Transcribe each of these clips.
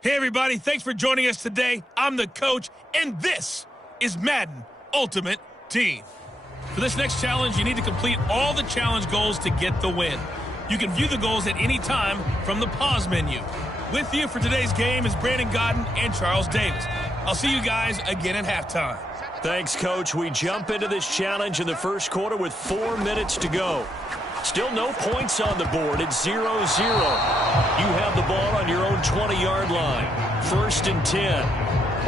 Hey everybody, thanks for joining us today. I'm the coach, and this is Madden Ultimate Team. For this next challenge, you need to complete all the challenge goals to get the win. You can view the goals at any time from the pause menu. With you for today's game is Brandon Godden and Charles Davis. I'll see you guys again at halftime. Thanks, Coach. We jump into this challenge in the first quarter with 4 minutes to go. Still no points on the board. It's 0-0. You have the ball on your own 20-yard line. First and 10.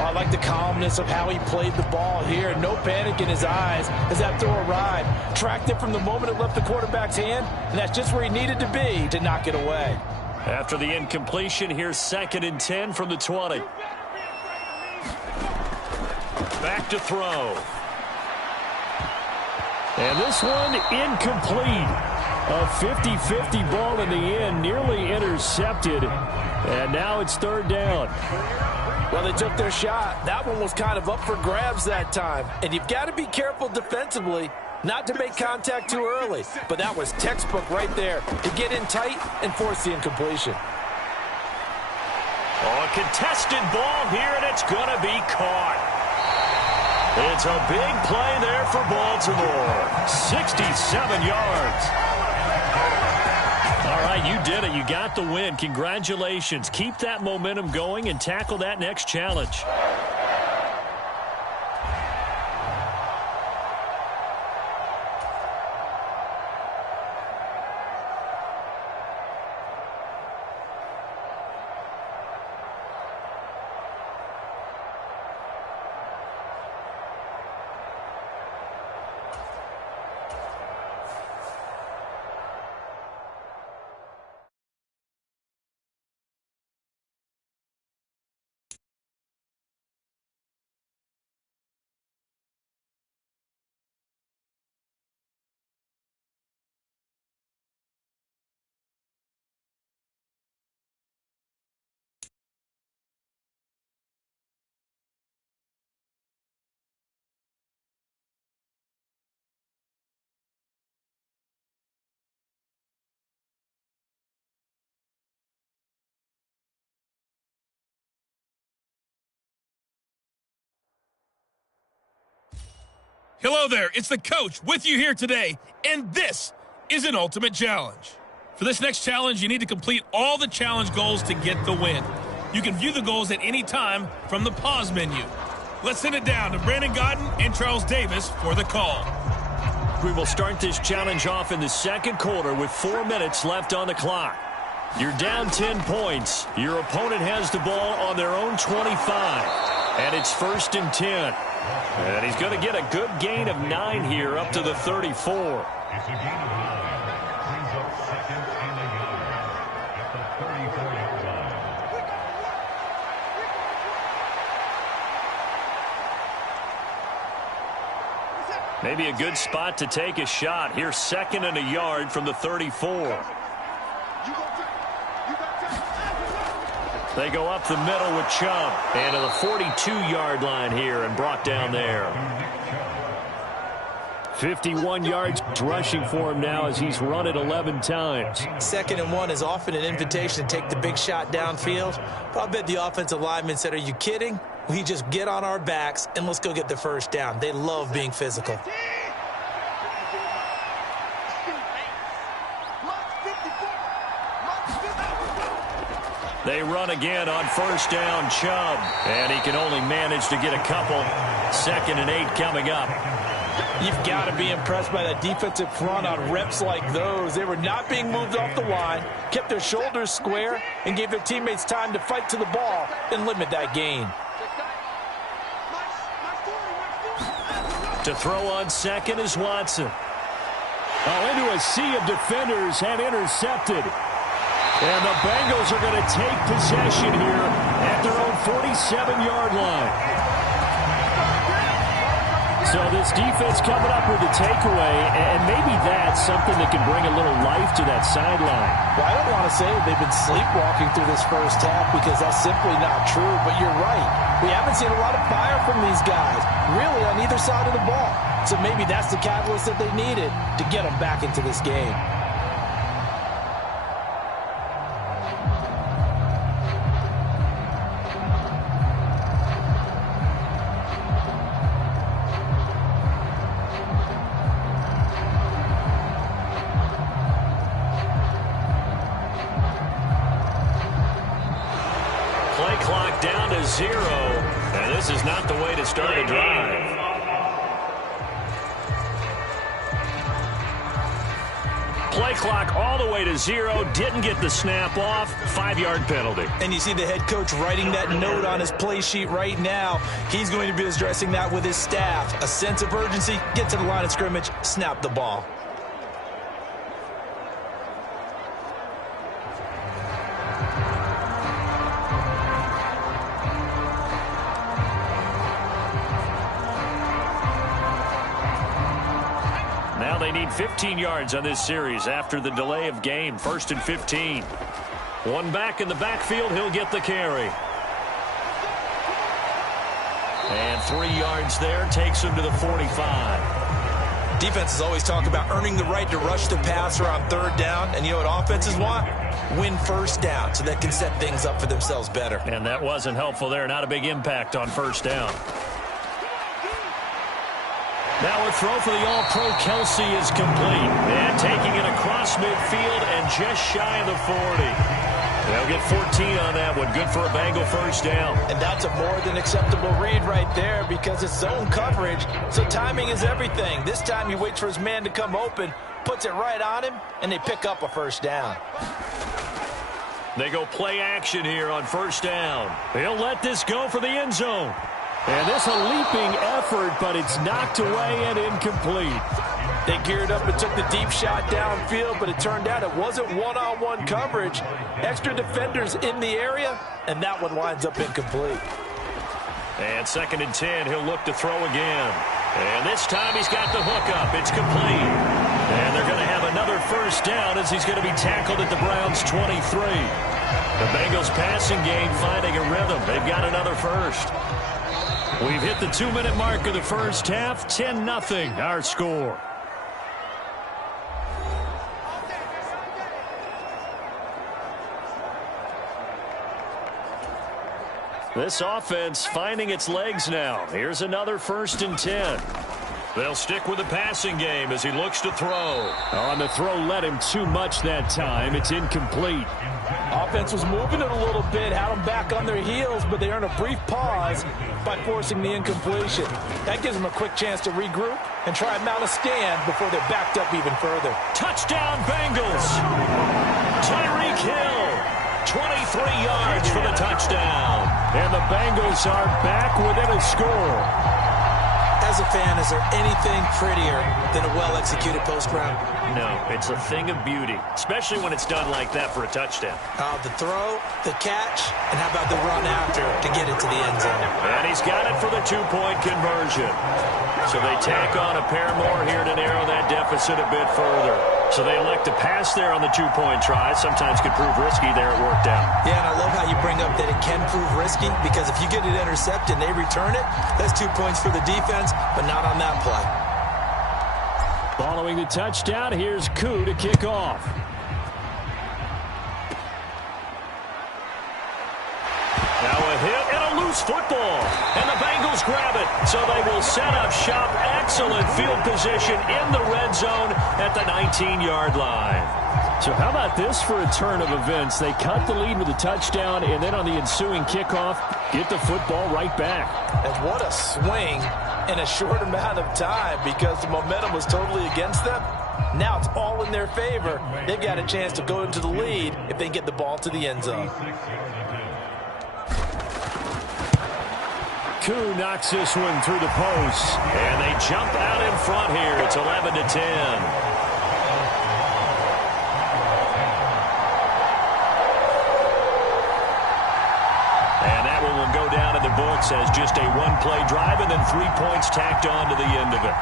I like the calmness of how he played the ball here. No panic in his eyes as that throw arrived. Tracked it from the moment it left the quarterback's hand, and that's just where he needed to be to knock it away. After the incompletion, here's second and 10 from the 20. Back to throw. And this one incomplete. A 50-50 ball in the end, nearly intercepted. And now it's third down. Well, they took their shot. That one was kind of up for grabs that time. And you've got to be careful defensively not to make contact too early. But that was textbook right there to get in tight and force the incompletion. Oh, a contested ball here, and it's going to be caught. It's a big play there for Baltimore. 67 yards. All right, you did it. You got the win. Congratulations. Keep that momentum going and tackle that next challenge. Hello there, it's the coach with you here today, and this is an ultimate challenge. For this next challenge, you need to complete all the challenge goals to get the win. You can view the goals at any time from the pause menu. Let's send it down to Brandon Godden and Charles Davis for the call. We will start this challenge off in the second quarter with 4 minutes left on the clock. You're down 10 points. Your opponent has the ball on their own 25, and it's first and 10. And he's going to get a good gain of 9 here up to the 34. Maybe a good spot to take a shot. Here's second and a yard from the 34. They go up the middle with Chubb. And to the 42-yard line here and brought down there. 51 yards rushing for him now as he's run it 11 times. Second and 1 is often an invitation to take the big shot downfield. But I bet the offensive lineman said, are you kidding? We just get on our backs and let's go get the first down. They love being physical. They run again on first down, Chubb. And he can only manage to get a couple. Second and 8 coming up. You've got to be impressed by that defensive front on reps like those. They were not being moved off the line, kept their shoulders square, and gave their teammates time to fight to the ball and limit that gain. To throw on second is Watson. Oh, into a sea of defenders and intercepted. And the Bengals are going to take possession here at their own 47-yard line. So this defense coming up with a takeaway, and maybe that's something that can bring a little life to that sideline. Well, I don't want to say they've been sleepwalking through this first half because that's simply not true, but you're right. We haven't seen a lot of fire from these guys, really on either side of the ball. So maybe that's the catalyst that they needed to get them back into this game. This is not the way to start a drive. Play clock all the way to 0. Didn't get the snap off. 5-yard penalty. And you see the head coach writing that note on his play sheet right now. He's going to be addressing that with his staff. A sense of urgency. Get to the line of scrimmage. Snap the ball. Now they need 15 yards on this series after the delay of game. 1st and 15. One back in the backfield. He'll get the carry. And 3 yards there. Takes him to the 45. Defenses always talk about earning the right to rush the passer on 3rd down. And you know what offenses want? Win 1st down so they can set things up for themselves better. And that wasn't helpful there. Not a big impact on 1st down. Now a throw for the All-Pro Kelsey is complete. And taking it across midfield and just shy of the 40. They'll get 14 on that one. Good for a Bengal 1st down. And that's a more than acceptable read right there because it's zone coverage, so timing is everything. This time he waits for his man to come open, puts it right on him, and they pick up a 1st down. They go play action here on 1st down. They'll let this go for the end zone. And this a leaping effort, but it's knocked away and incomplete. They geared up and took the deep shot downfield, but it turned out it wasn't one-on-one coverage. Extra defenders in the area, and that one winds up incomplete. And 2nd and 10, he'll look to throw again. And this time he's got the hook up. It's complete. And they're going to have another 1st down as he's going to be tackled at the Browns' 23. The Bengals passing game finding a rhythm. They've got another 1st. We've hit the 2-minute mark of the 1st half. 10-0 our score. This offense finding its legs now. Here's another 1st and 10. They'll stick with the passing game as he looks to throw. On the throw led him too much that time. It's incomplete. Offense was moving it a little bit, had them back on their heels, but they earned a brief pause by forcing the incompletion. That gives them a quick chance to regroup and try and mount a stand before they're backed up even further. Touchdown Bengals. Tyreek Hill, 23 yards for the touchdown. And the Bengals are back within a score. As a fan, is there anything prettier than a well-executed post route? No, it's a thing of beauty, especially when it's done like that for a touchdown. The throw, the catch, and how about the run after to get it to the end zone? And he's got it for the 2-point conversion. So they tack on a pair more here to narrow that deficit a bit further. So they elect to pass there on the 2-point try. Sometimes could prove risky there. It worked out. Yeah, and I love how you bring up that it can prove risky because if you get it intercepted and they return it, that's 2 points for the defense, but not on that play. Following the touchdown, here's Koo to kick off. Now a hit and a loose football. And the Bengals grab it. So they will set up shop. Excellent field position in the red zone at the 19-yard line. So how about this for a turn of events? They cut the lead with a touchdown, and then on the ensuing kickoff, get the football right back. And what a swing in a short amount of time because the momentum was totally against them. Now it's all in their favor. They've got a chance to go into the lead if they get the ball to the end zone. Koo knocks this one through the post. And they jump out in front here. It's 11-10. Books as just a one-play drive and then 3 points tacked on to the end of it.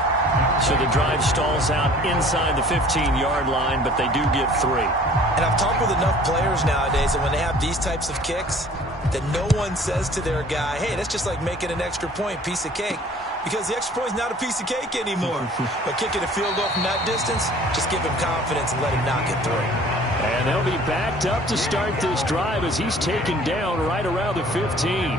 So the drive stalls out inside the 15-yard line, but they do get 3. And I've talked with enough players nowadays that when they have these types of kicks, that no one says to their guy, hey, that's just like making an extra point, piece of cake. Because the extra point is not a piece of cake anymore. But kicking a field goal from that distance, just give him confidence and let him knock it through. And they'll be backed up to start this drive as he's taken down right around the 15.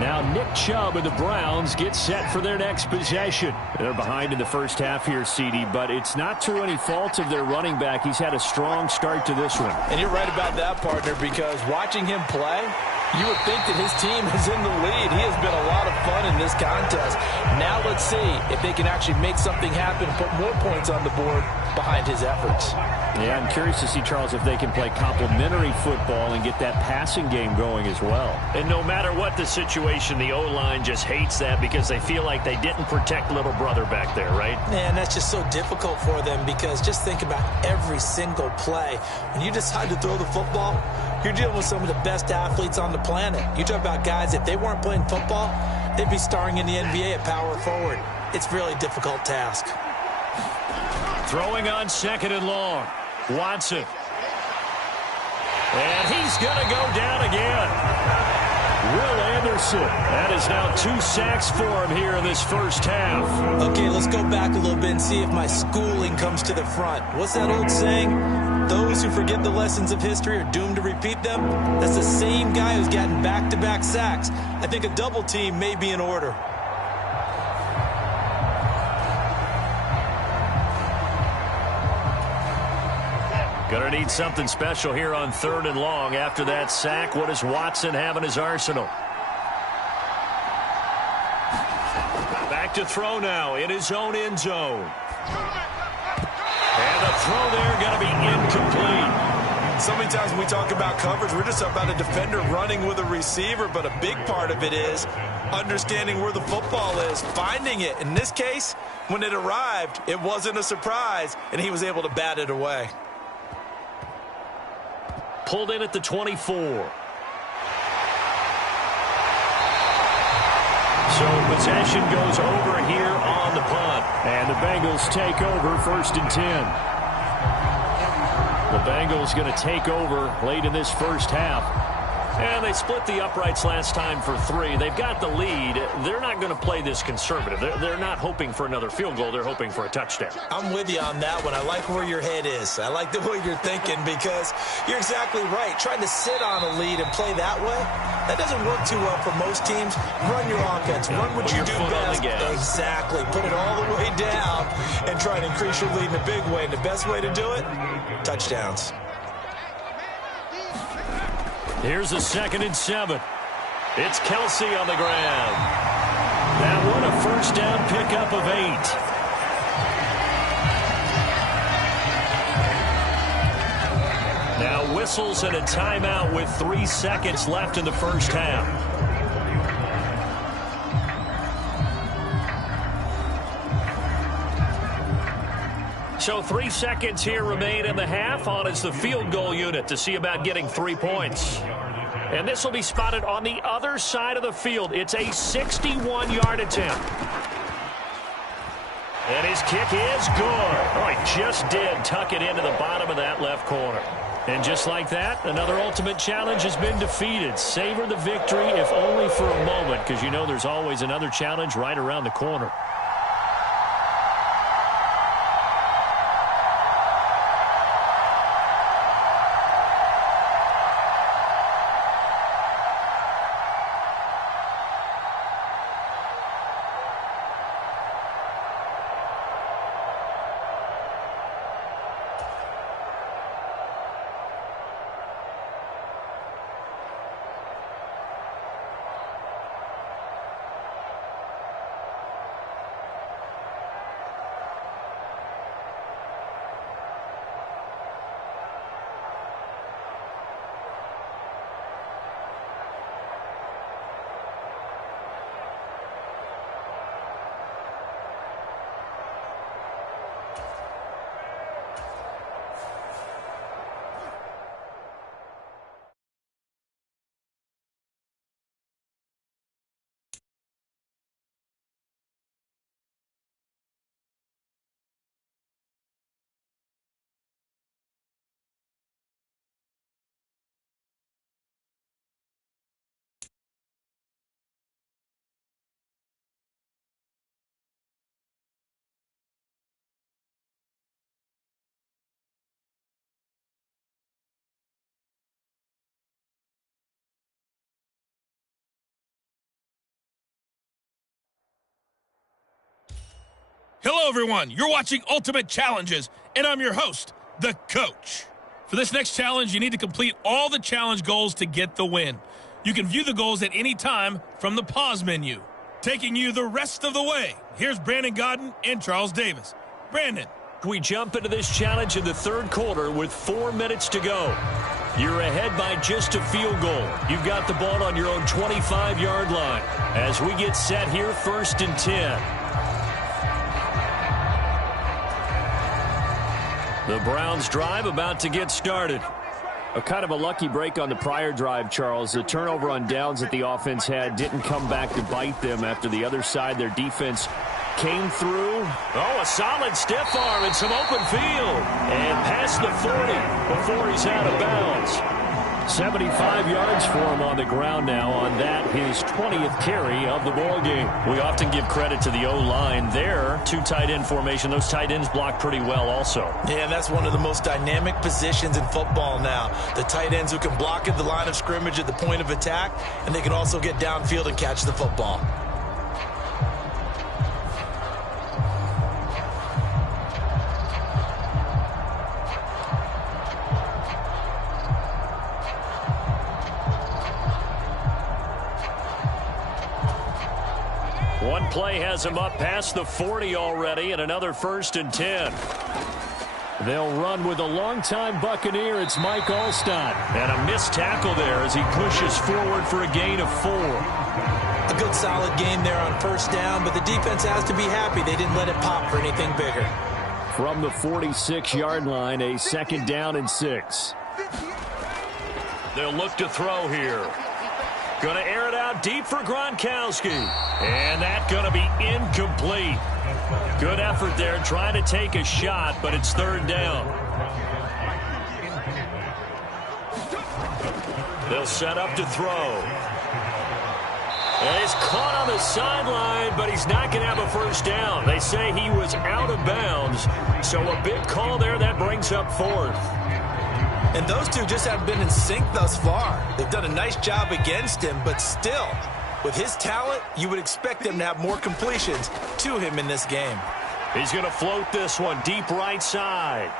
Now Nick Chubb of the Browns gets set for their next possession. They're behind in the first half here, CD, but it's not through any fault of their running back. He's had a strong start to this one. And you're right about that, partner, because watching him play, You would think that his team is in the lead. He has been a lot of fun in this contest. Now let's see if they can actually make something happen, put more points on the board behind his efforts. Yeah, I'm curious to see, Charles, if they can play complementary football and get that passing game going as well. And no matter what the situation, the O-line just hates that because they feel like they didn't protect little brother back there, right? Man, that's just so difficult for them because just think about every single play. When you decide to throw the football, you're dealing with some of the best athletes on the planet. You talk about guys, if they weren't playing football, they'd be starring in the NBA at power forward. It's a really difficult task. Throwing on 2nd and long. Watson. And he's going to go down again. Will Anderson. That is now 2 sacks for him here in this first half. Okay, let's go back a little bit and see if my schooling comes to the front. What's that old saying? Those who forget the lessons of history are doomed to repeat them. That's the same guy who's gotten back-to-back sacks. I think a double team may be in order. Going to need something special here on 3rd and long. After that sack, what does Watson have in his arsenal? Back to throw now in his own end zone. And the throw there going to be incomplete. So many times when we talk about coverage, we're just about a defender running with a receiver, but a big part of it is understanding where the football is, finding it. In this case, when it arrived, it wasn't a surprise, and he was able to bat it away. Pulled in at the 24. So possession goes over here on the punt. And the Bengals take over 1st and 10. The Bengals going to take over late in this first half. And they split the uprights last time for 3. They've got the lead. They're not going to play this conservative. They're not hoping for another field goal. They're hoping for a touchdown. I'm with you on that one. I like where your head is. I like the way you're thinking because you're exactly right. Trying to sit on a lead and play that way, that doesn't work too well for most teams. Run your offense. Run what you do best. Exactly. Put it all the way down and try and increase your lead in a big way. And the best way to do it, touchdowns. Here's a 2nd and 7. It's Kelsey on the ground. That one a first down pickup of 8. Now whistles and a timeout with 3 seconds left in the first half. So 3 seconds here remain in the half. On is the field goal unit to see about getting 3 points. And this will be spotted on the other side of the field. It's a 61-yard attempt. And his kick is good. Oh, he just did tuck it into the bottom of that left corner. And just like that, another ultimate challenge has been defeated. Savor the victory, if only for a moment, because you know there's always another challenge right around the corner. Hello, everyone. You're watching Ultimate Challenges, and I'm your host, the Coach. For this next challenge, you need to complete all the challenge goals to get the win. You can view the goals at any time from the pause menu. Taking you the rest of the way, here's Brandon Godden and Charles Davis. Brandon. We jump into this challenge in the third quarter with 4 minutes to go. You're ahead by just a field goal. You've got the ball on your own 25-yard line. As we get set here, 1st and 10. The Browns drive about to get started. A kind of a lucky break on the prior drive, Charles. The turnover on downs that the offense had didn't come back to bite them after the other side. Their defense came through. Oh, a solid stiff arm and some open field. And past the 40 before he's out of bounds. 75 yards for him on the ground now on that, his 20th carry of the ball game. We often give credit to the O-line there. 2 tight end formation. Those tight ends block pretty well also. Yeah, and that's one of the most dynamic positions in football now. The tight ends who can block at the line of scrimmage at the point of attack, and they can also get downfield and catch the football. One play has him up past the 40 already, and another 1st and 10. They'll run with a longtime Buccaneer. It's Mike Alstott. And a missed tackle there as he pushes forward for a gain of 4. A good solid gain there on 1st down, but the defense has to be happy they didn't let it pop for anything bigger. From the 46-yard line, a 2nd down and 6. They'll look to throw here. Going to air it out deep for Gronkowski. And that's going to be incomplete. Good effort there trying to take a shot, but it's 3rd down. They'll set up to throw. And he's caught on the sideline, but he's not going to have a 1st down. They say he was out of bounds, so a big call there that brings up 4th. And those two just haven't been in sync thus far. They've done a nice job against him, but still, with his talent, you would expect them to have more completions to him in this game. He's going to float this one deep right side.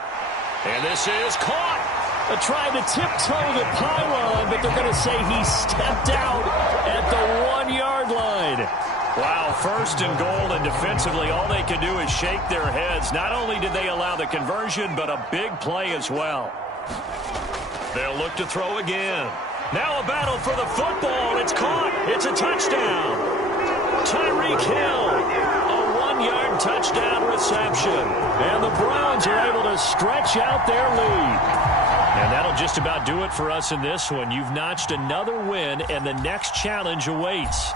And this is caught. They're trying to tiptoe the pylon, but they're going to say he stepped out at the 1-yard line. Wow, 1st and goal, and defensively, all they can do is shake their heads. Not only did they allow the conversion, but a big play as well. They'll look to throw again. Now a battle for the football. It's caught. It's a touchdown. Tyreek Hill. A 1-yard touchdown reception. And the Browns are able to stretch out their lead. And that'll just about do it for us in this one. You've notched another win, and the next challenge awaits.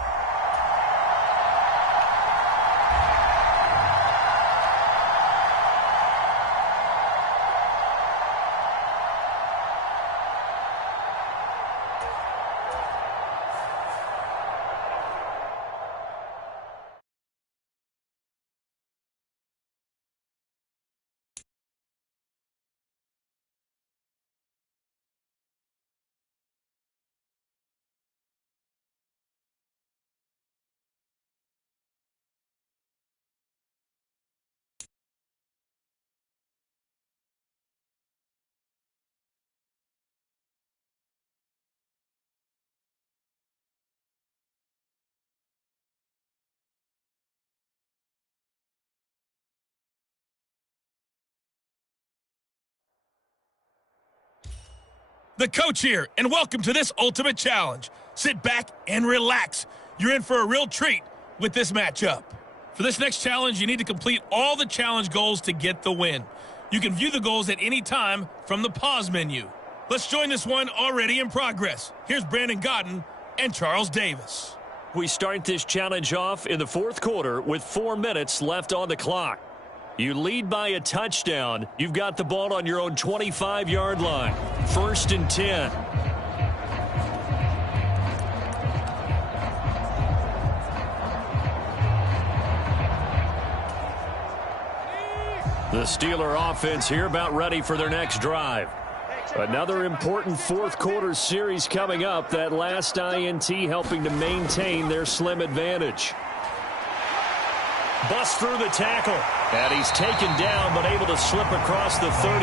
The coach here, and welcome to this ultimate challenge. Sit back and relax. You're in for a real treat with this matchup. For this next challenge, you need to complete all the challenge goals to get the win. You can view the goals at any time from the pause menu. Let's join this one already in progress. Here's Brandon Godden and Charles Davis. We start this challenge off in the 4th quarter with 4 minutes left on the clock. You lead by a touchdown. You've got the ball on your own 25-yard line. 1st and 10. The Steeler offense here about ready for their next drive. Another important 4th quarter series coming up. That last INT helping to maintain their slim advantage. Busts through the tackle. And he's taken down, but able to slip across the 35.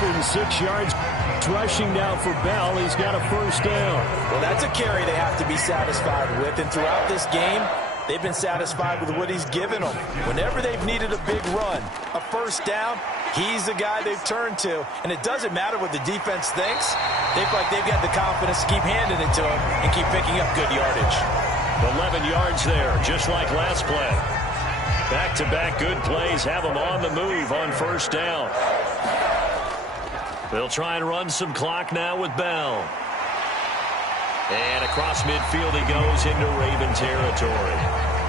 106 yards. It's rushing now for Bell. He's got a first down. Well, that's a carry they have to be satisfied with. And throughout this game, they've been satisfied with what he's given them. Whenever they've needed a big run, a first down, he's the guy they've turned to. And it doesn't matter what the defense thinks. They feel like they've got the confidence to keep handing it to him and keep picking up good yardage. 11 yards there, just like last play. Back-to-back good plays have them on the move on first down. They'll try and run some clock now with Bell. And across midfield he goes into Raven territory.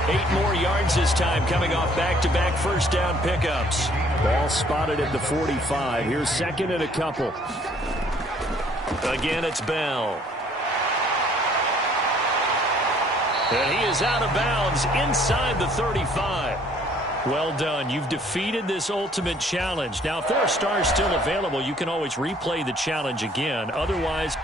8 more yards this time coming off back-to-back first down pickups. Ball spotted at the 45. Here's second and a couple. Again, it's Bell. And he is out of bounds inside the 35. Well done. You've defeated this ultimate challenge. Now, if there are stars still available, you can always replay the challenge again. Otherwise...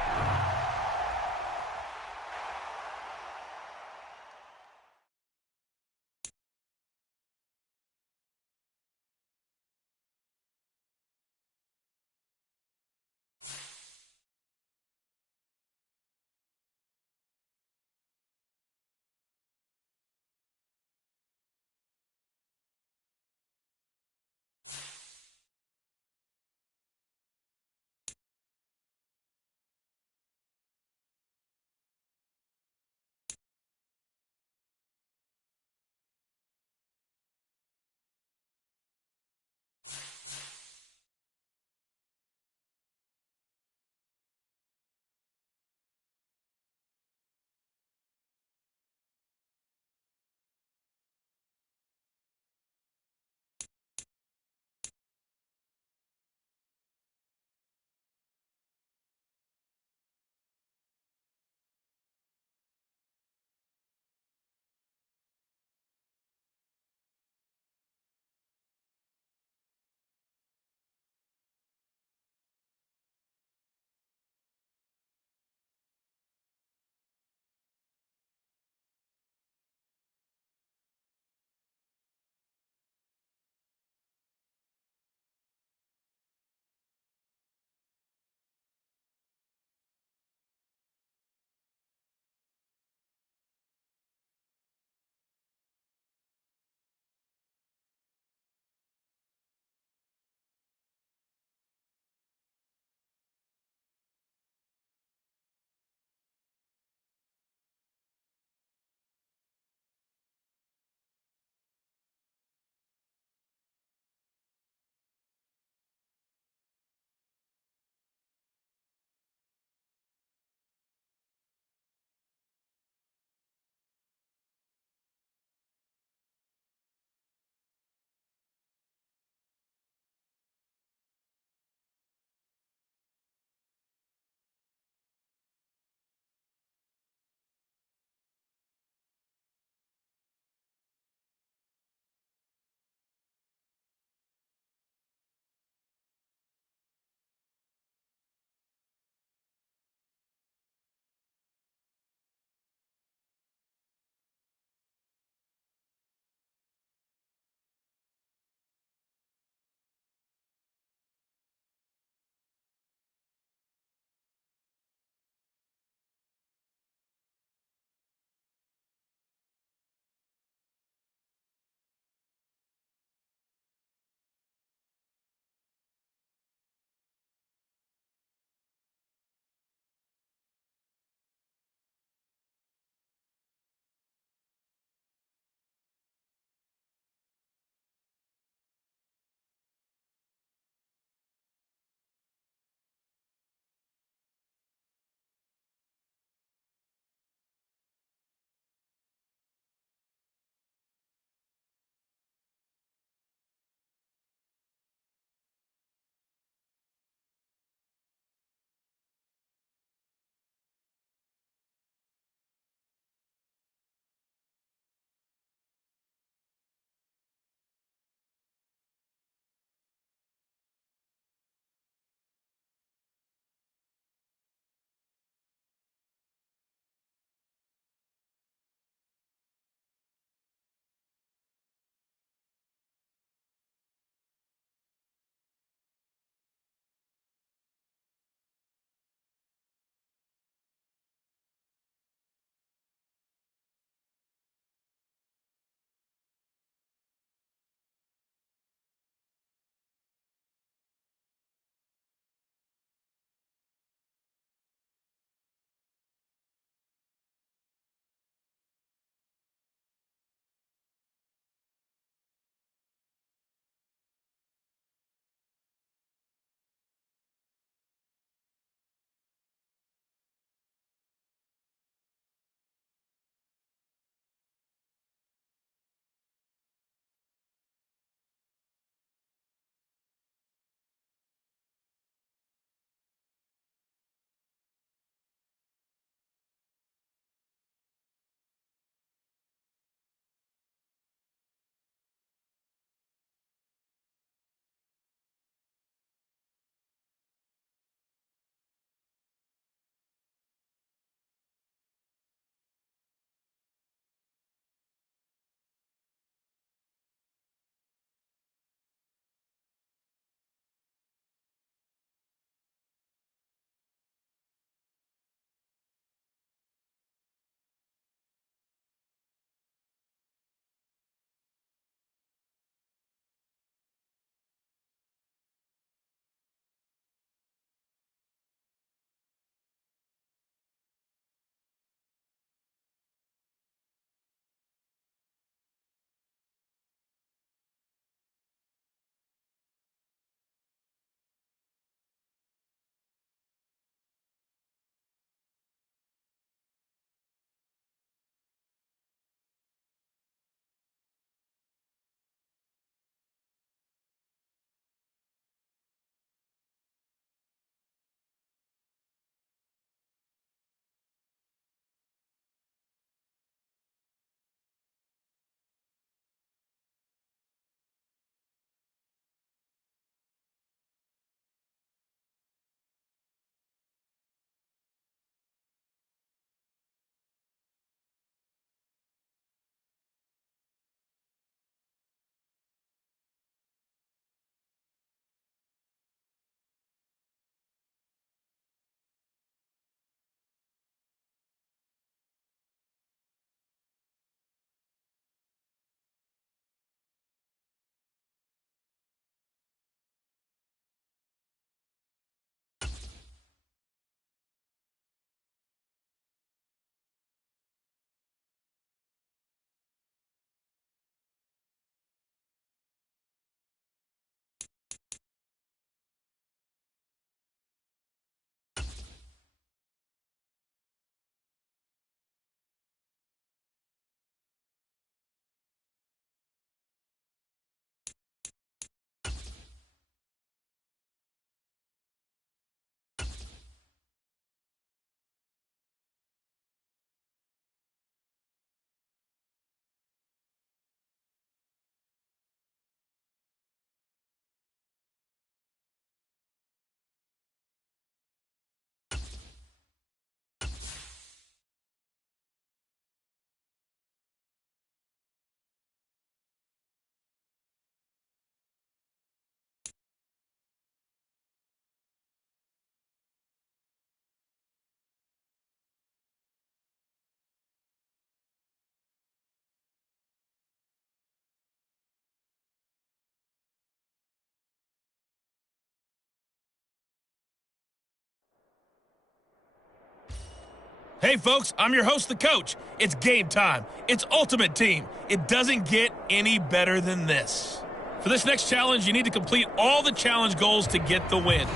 Hey, folks, I'm your host, the coach. It's game time. It's Ultimate Team. It doesn't get any better than this. For this next challenge, you need to complete all the challenge goals to get the win.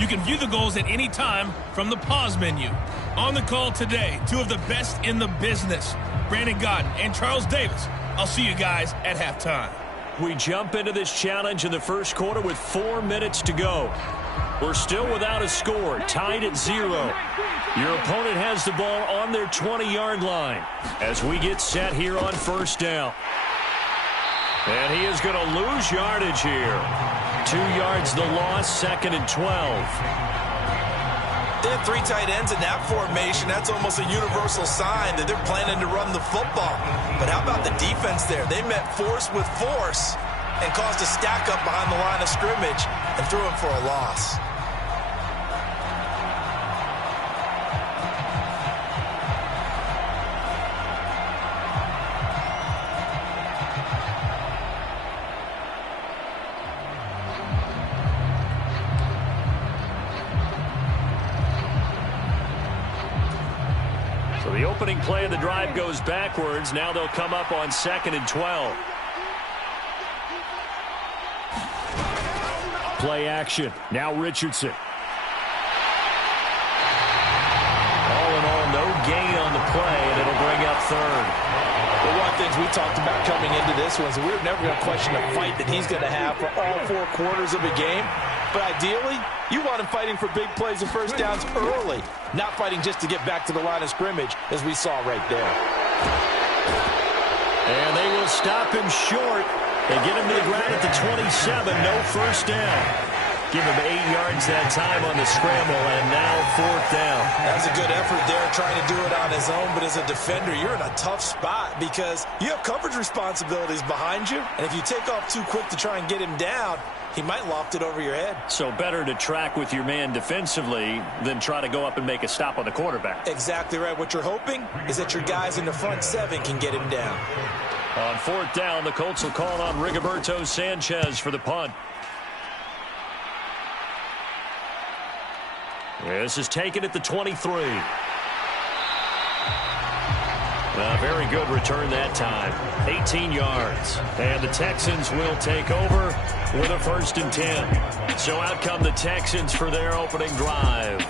You can view the goals at any time from the pause menu. On the call today, two of the best in the business, Brandon Godden and Charles Davis. I'll see you guys at halftime. We jump into this challenge in the first quarter with 4 minutes to go. We're still without a score, tied at 0. Your opponent has the ball on their 20-yard line as we get set here on first down. And he is going to lose yardage here. 2 yards the loss, 2nd and 12. They have 3 tight ends in that formation. That's almost a universal sign that they're planning to run the football. But how about the defense there? They met force with force and caused a stack up behind the line of scrimmage and threw him for a loss. So the opening play of the drive goes backwards. Now they'll come up on 2nd and 12. Play action. Now Richardson. All in all, no gain on the play, and it'll bring up 3rd. Well, one of the things we talked about coming into this was we're never going to question the fight that he's going to have for all 4 quarters of a game. But ideally, you want him fighting for big plays and first downs early, not fighting just to get back to the line of scrimmage, as we saw right there. And they will stop him short. They get him to the ground at the 27, no first down. Give him 8 yards that time on the scramble, and now 4th down. That's a good effort there, trying to do it on his own, but as a defender, you're in a tough spot because you have coverage responsibilities behind you, and if you take off too quick to try and get him down, he might loft it over your head. So better to track with your man defensively than try to go up and make a stop on the quarterback. Exactly right. What you're hoping is that your guys in the front 7 can get him down. On 4th down, the Colts will call on Rigoberto Sanchez for the punt. This is taken at the 23. Very good return that time. 18 yards. And the Texans will take over with a 1st and 10. So out come the Texans for their opening drive.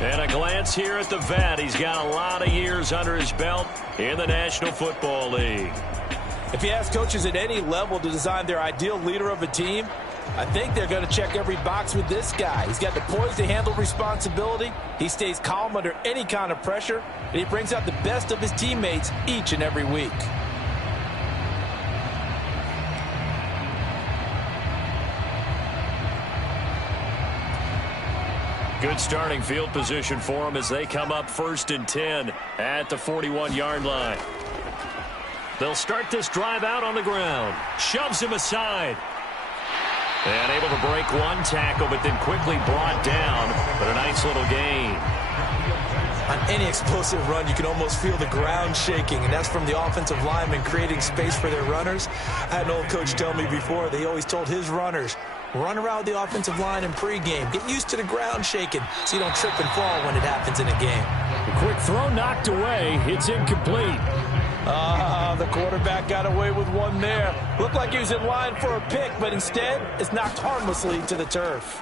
And a glance here at the vet. He's got a lot of years under his belt in the National Football League. If you ask coaches at any level to design their ideal leader of a team, I think they're going to check every box with this guy. He's got the poise to handle responsibility. He stays calm under any kind of pressure, and he brings out the best of his teammates each and every week. Good starting field position for them as they come up 1st and 10 at the 41-yard line. They'll start this drive out on the ground. Shoves him aside. And able to break 1 tackle, but then quickly brought down. But a nice little gain. On any explosive run, you can almost feel the ground shaking, and that's from the offensive linemen creating space for their runners. I had an old coach tell me before, they always told his runners, run around the offensive line in pregame. Get used to the ground shaking so you don't trip and fall when it happens in a game. A quick throw knocked away. It's incomplete. The quarterback got away with one there. Looked like he was in line for a pick, but instead, it's knocked harmlessly to the turf.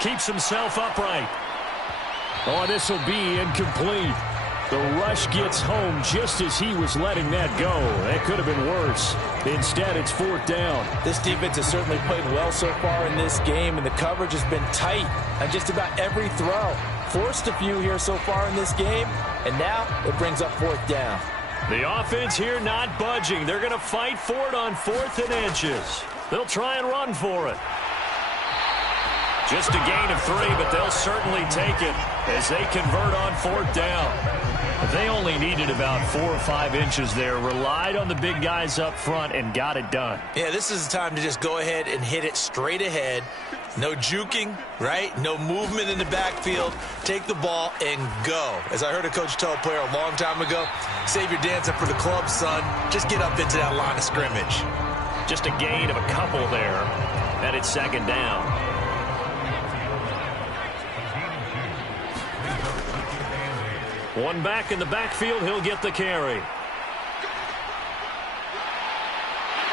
Keeps himself upright. Oh, this will be incomplete. The rush gets home just as he was letting that go. That could have been worse. Instead, it's 4th down. This defense has certainly played well so far in this game, and the coverage has been tight on just about every throw. Forced a few here so far in this game, and now it brings up 4th down. The offense here not budging. They're going to fight for it on 4th and inches. They'll try and run for it. Just a gain of 3, but they'll certainly take it as they convert on 4th down. They only needed about 4 or 5 inches there, relied on the big guys up front, and got it done. Yeah, this is the time to just go ahead and hit it straight ahead. No juking, right? No movement in the backfield. Take the ball and go. As I heard a coach tell a player a long time ago, save your dancing for the club, son. Just get up into that line of scrimmage. Just a gain of a couple there, and it's 2nd down. One back in the backfield. He'll get the carry.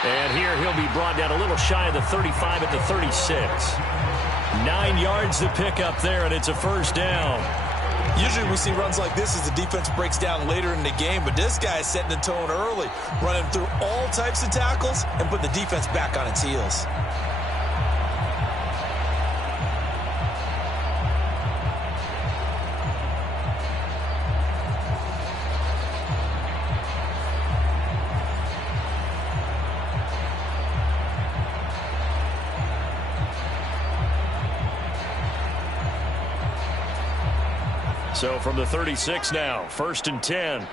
And here he'll be brought down a little shy of the 35 at the 36. 9 yards to pick up there, and it's a first down. Usually we see runs like this as the defense breaks down later in the game, but this guy is setting the tone early, running through all types of tackles and putting the defense back on its heels. So from the 36 now, 1st and 10.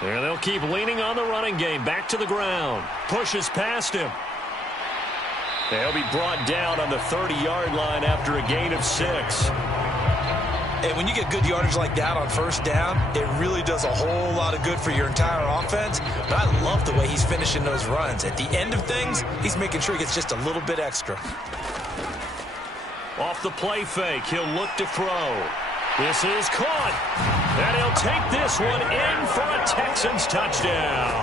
There they'll keep leaning on the running game. Back to the ground. Pushes past him. They'll be brought down on the 30-yard line after a gain of 6. And when you get good yardage like that on first down, it really does a whole lot of good for your entire offense. But I love the way he's finishing those runs. At the end of things, he's making sure he gets just a little bit extra. Off the play fake, he'll look to throw. This is caught. And he'll take this one in for a Texans touchdown.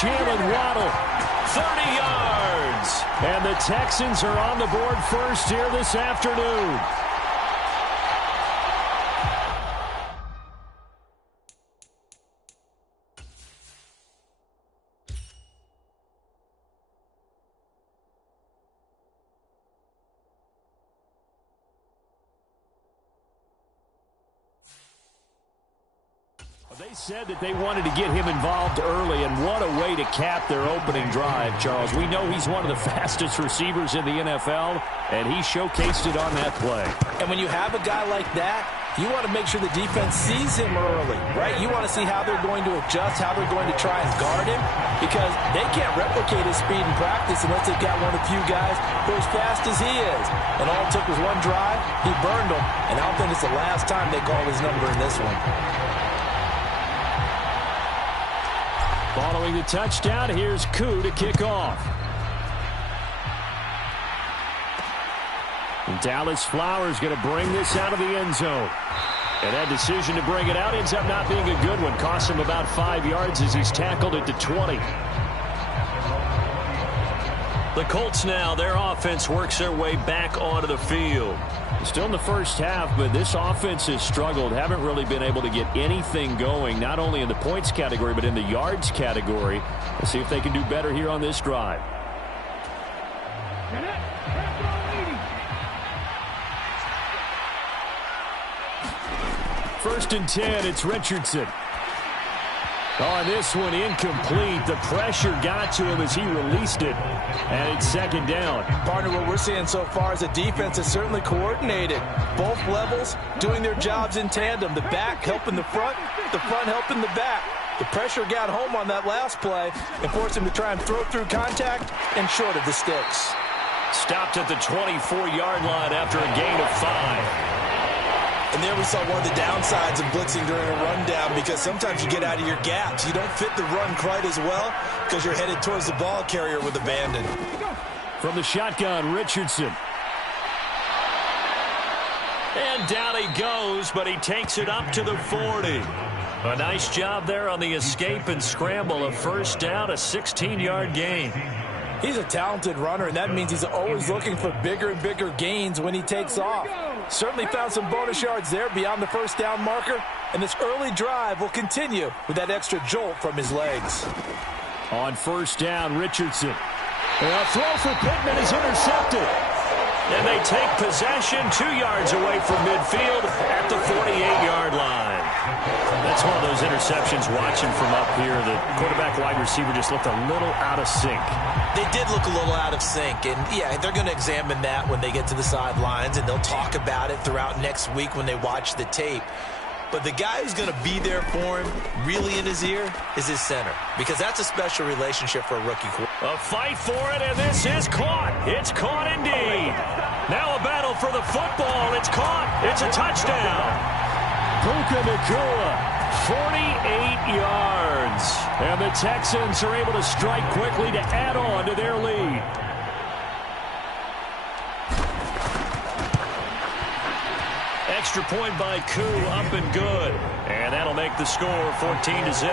Jalen Waddle, 30 yards. And the Texans are on the board first here this afternoon. They said that they wanted to get him involved early, and what a way to cap their opening drive, Charles. We know he's one of the fastest receivers in the NFL, and he showcased it on that play. And when you have a guy like that, you want to make sure the defense sees him early, right? You want to see how they're going to adjust, how they're going to try and guard him, because they can't replicate his speed in practice unless they've got one of the few guys who are as fast as he is. And all it took was one drive, he burned them, and I don't think it's the last time they call his number in this one. Following the touchdown, here's Koo to kick off. And Dallas Flowers going to bring this out of the end zone. And that decision to bring it out ends up not being a good one. Costs him about 5 yards as he's tackled at the 20. The Colts now, their offense works their way back onto the field. Still in the first half, but this offense has struggled. Haven't really been able to get anything going, not only in the points category, but in the yards category. Let's see if they can do better here on this drive. First and 10, it's Richardson. On this one, incomplete. The pressure got to him as he released it. And it's second down. Partner, what we're seeing so far is the defense is certainly coordinated. Both levels doing their jobs in tandem. The back helping the front helping the back. The pressure got home on that last play and forced him to try and throw through contact and short of the sticks. Stopped at the 24-yard line after a gain of 5. And there we saw one of the downsides of blitzing during a rundown, because sometimes you get out of your gaps. You don't fit the run quite as well because you're headed towards the ball carrier with abandon. From the shotgun, Richardson. And down he goes, but he takes it up to the 40. A nice job there on the escape and scramble. A first down, a 16-yard gain. He's a talented runner, and that means he's always looking for bigger and bigger gains when he takes off. Certainly found some bonus yards there beyond the first down marker, and this early drive will continue with that extra jolt from his legs. On first down, Richardson. A throw for Pittman is intercepted. And they take possession 2 yards away from midfield at the 48-yard line. That's one of those interceptions watching from up here. The quarterback wide receiver just looked a little out of sync. They did look a little out of sync, and yeah, they're going to examine that when they get to the sidelines, and they'll talk about it throughout next week when they watch the tape. But the guy who's going to be there for him, really in his ear, is his center, because that's a special relationship for a rookie quarterback. A fight for it, and this is caught. It's caught indeed. Now a battle for the football. It's caught. It's a touchdown. Puka Nacua, 48 yards. And the Texans are able to strike quickly to add on to their lead. extra point by Koo, up and good. And that'll make the score 14-0.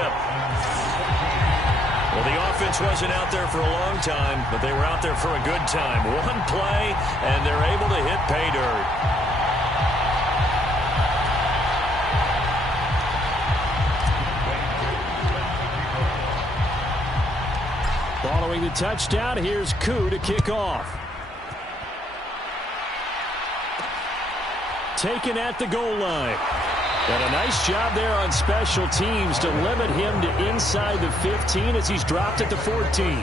Well, the offense wasn't out there for a long time, but they were out there for a good time. One play, and they're able to hit pay dirt. Following the touchdown, here's Koo to kick off. Taken at the goal line. And a nice job there on special teams to limit him to inside the 15 as he's dropped at the 14.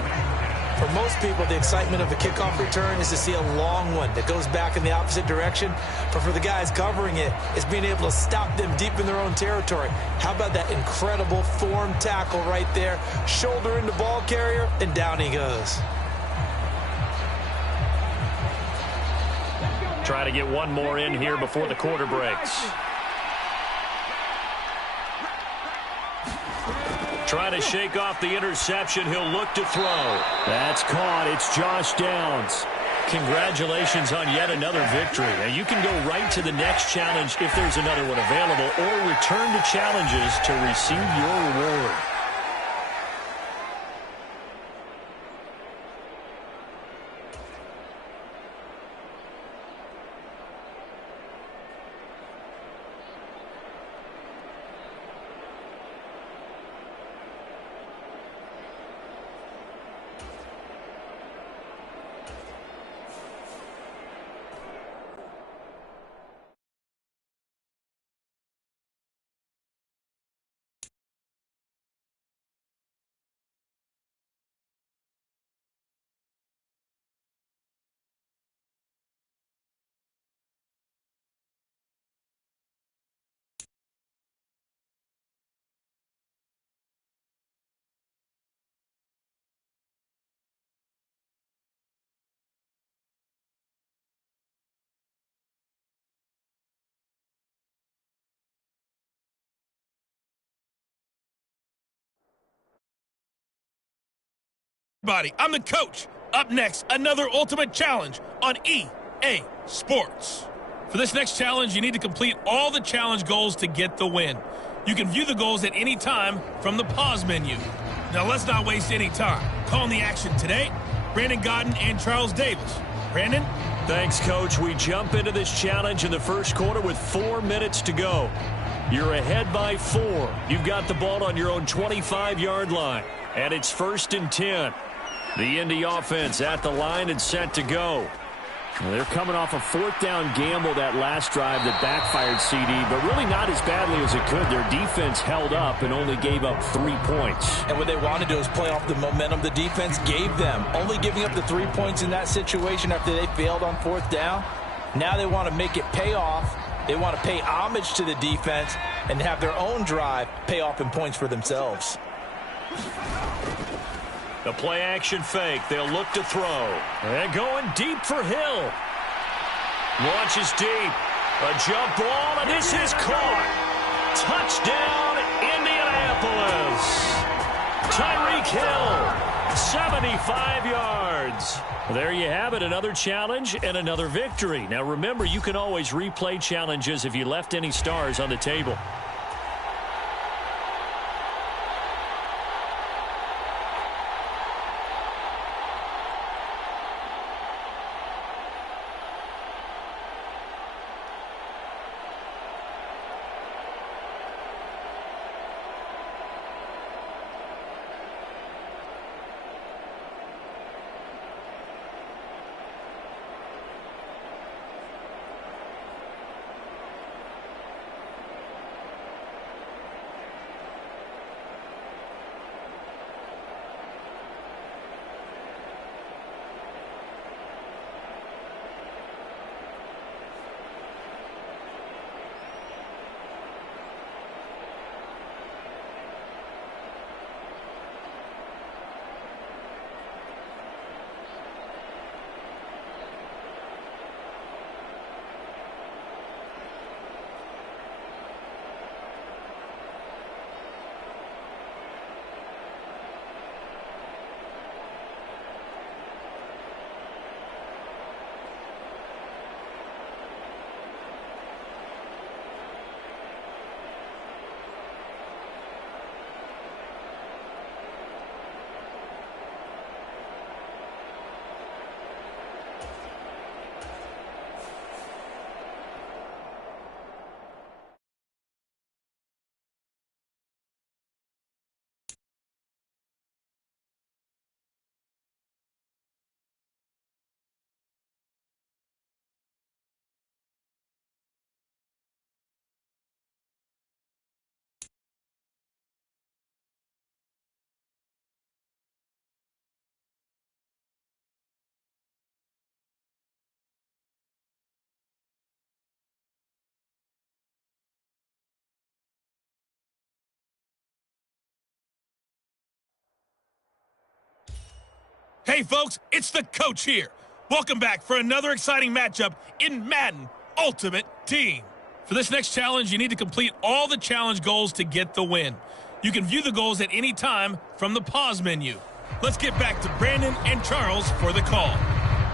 For most people, the excitement of a kickoff return is to see a long one that goes back in the opposite direction. But for the guys covering it, it's being able to stop them deep in their own territory. How about that incredible form tackle right there? Shoulder into ball carrier, and down he goes. Try to get one more in here before the quarter breaks. Trying to shake off the interception. He'll look to throw. That's caught. It's Josh Downs. Congratulations on yet another victory. Now, you can go right to the next challenge if there's another one available, or return to challenges to receive your reward. Everybody, I'm the coach. Up next, another ultimate challenge on EA Sports. For this next challenge, you need to complete all the challenge goals to get the win. You can view the goals at any time from the pause menu. Now, let's not waste any time. Calling the action today, Brandon Godden and Charles Davis. Brandon? Thanks, Coach. We jump into this challenge in the first quarter with 4 minutes to go. You're ahead by 4. You've got the ball on your own 25-yard line, and it's 1st and 10. The Indy offense at the line and set to go. Well, they're coming off a 4th down gamble that last drive that backfired CD, but really not as badly as it could. Their defense held up and only gave up 3 points. And what they want to do is play off the momentum the defense gave them. Only giving up the 3 points in that situation after they failed on 4th down. Now they want to make it pay off. They want to pay homage to the defense and have their own drive pay off in points for themselves. The play-action fake. They'll look to throw. And going deep for Hill. Launches deep. A jump ball, and this is caught. Touchdown, Indianapolis. Tyreek Hill, 75 yards. There you have it, another challenge and another victory. Now remember, you can always replay challenges if you left any stars on the table. Hey folks, it's the coach here. Welcome back for another exciting matchup in Madden Ultimate Team. For this next challenge, you need to complete all the challenge goals to get the win. You can view the goals at any time from the pause menu. Let's get back to Brandon and Charles for the call.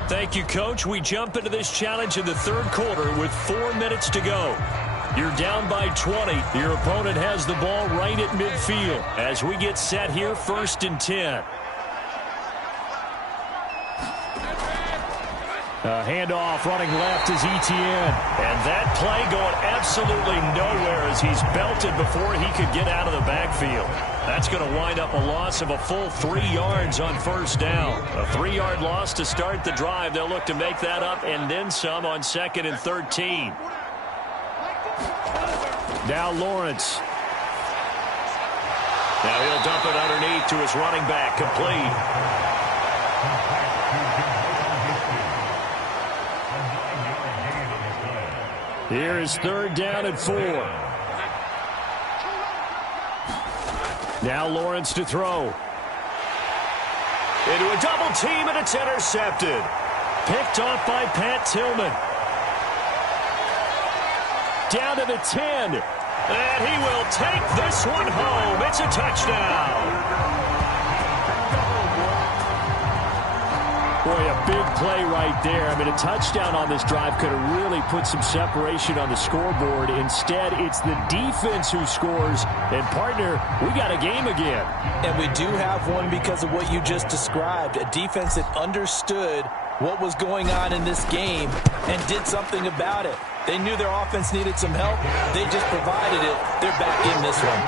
Thank you, Coach. We jump into this challenge in the third quarter with 4 minutes to go. You're down by 20. Your opponent has the ball right at midfield as we get set here, 1st and 10. A handoff running left is Etienne. And that play going absolutely nowhere as he's belted before he could get out of the backfield. That's going to wind up a loss of a full 3 yards on 1st down. A 3-yard loss to start the drive. They'll look to make that up and then some on 2nd and 13. Now Lawrence. Now he'll dump it underneath to his running back, complete. Here is 3rd down and 4. Now Lawrence to throw. Into a double team, and it's intercepted. Picked off by Pat Tillman. Down to the 10. And he will take this one home. It's a touchdown. Boy, a big play right there. I mean, a touchdown on this drive could have really put some separation on the scoreboard. Instead, it's the defense who scores. And, partner, we got a game again. And we do have one because of what you just described. A defense that understood what was going on in this game and did something about it. They knew their offense needed some help. They just provided it. They're back in this one.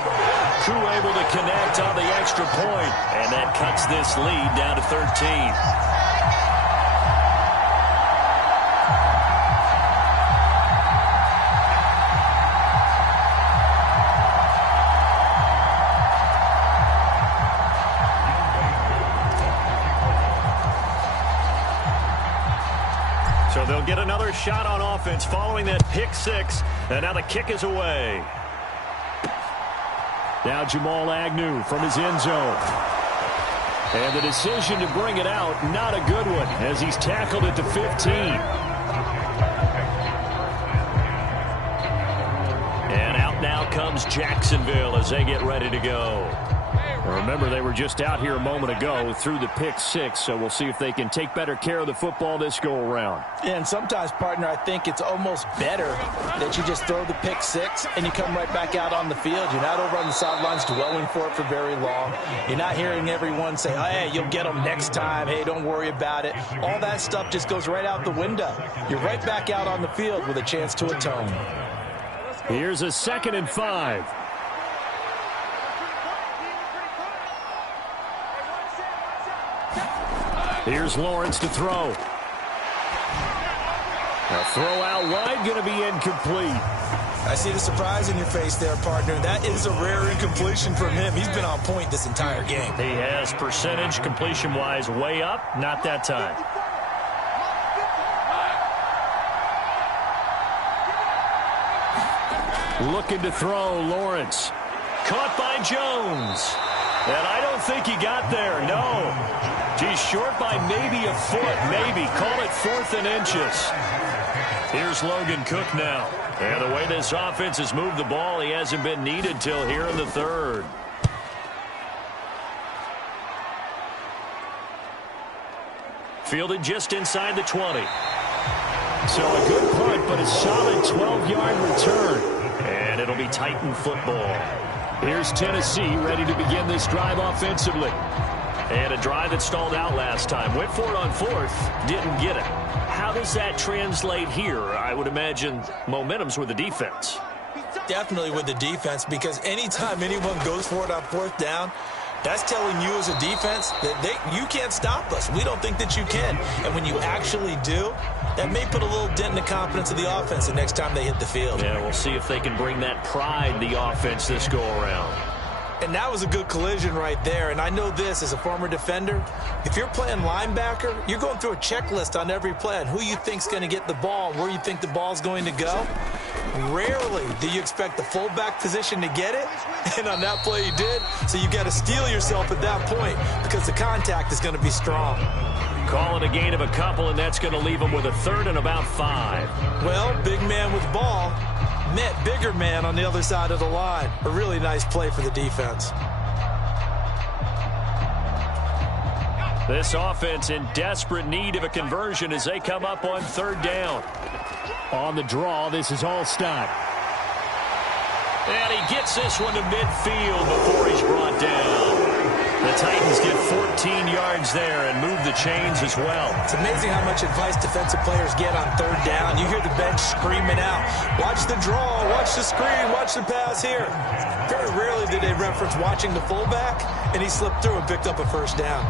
Crew able to connect on the extra point. And that cuts this lead down to 13. So they'll get another shot on offense following that pick 6. And now the kick is away. Now Jamal Agnew from his end zone. And the decision to bring it out, not a good one, as he's tackled at the 15. And out now comes Jacksonville as they get ready to go. Remember, they were just out here a moment ago through the pick 6, so we'll see if they can take better care of the football this go-around. And sometimes, partner, I think it's almost better that you just throw the pick 6 and you come right back out on the field. You're not over on the sidelines dwelling for it for very long. You're not hearing everyone say, hey, you'll get them next time. Hey, don't worry about it. All that stuff just goes right out the window. You're right back out on the field with a chance to atone. Here's a 2nd and 5. Here's Lawrence to throw. A throw out wide, going to be incomplete. I see the surprise in your face there, partner. That is a rare incompletion from him. He's been on point this entire game. He has percentage completion-wise way up. Not that time. Looking to throw, Lawrence. Caught by Jones. And I don't think he got there, no. He's short by maybe a foot, maybe. Call it 4th and inches. Here's Logan Cook now. And the way this offense has moved the ball, he hasn't been needed till here in the 3rd. Fielded just inside the 20. So a good punt, but a solid 12-yard return. And it'll be Titan football. Here's Tennessee ready to begin this drive offensively. And a drive that stalled out last time. Went for it on 4th, didn't get it. How does that translate here? I would imagine momentum's with the defense. Definitely with the defense, because anytime anyone goes for it on 4th down, that's telling you as a defense that you can't stop us. We don't think that you can. And when you actually do, that may put a little dent in the confidence of the offense the next time they hit the field. Yeah, we'll see if they can bring that pride, the offense, this go-around. And that was a good collision right there. And I know this as a former defender. If you're playing linebacker, you're going through a checklist on every play on who you think's going to get the ball, where you think the ball's going to go. Rarely do you expect the fullback position to get it, and on that play he did, so you got to steel yourself at that point because the contact is going to be strong. Call it a gain of a couple, and that's going to leave him with a third and about 5. Well, big man with ball met bigger man on the other side of the line. A really nice play for the defense. This offense in desperate need of a conversion as they come up on 3rd down. On the draw, this is Allstott. And he gets this one to midfield before he's brought down. The Titans get 14 yards there and move the chains as well. It's amazing how much advice defensive players get on 3rd down. You hear the bench screaming out, watch the draw, watch the screen, watch the pass here. Very rarely do they reference watching the fullback, and he slipped through and picked up a 1st down.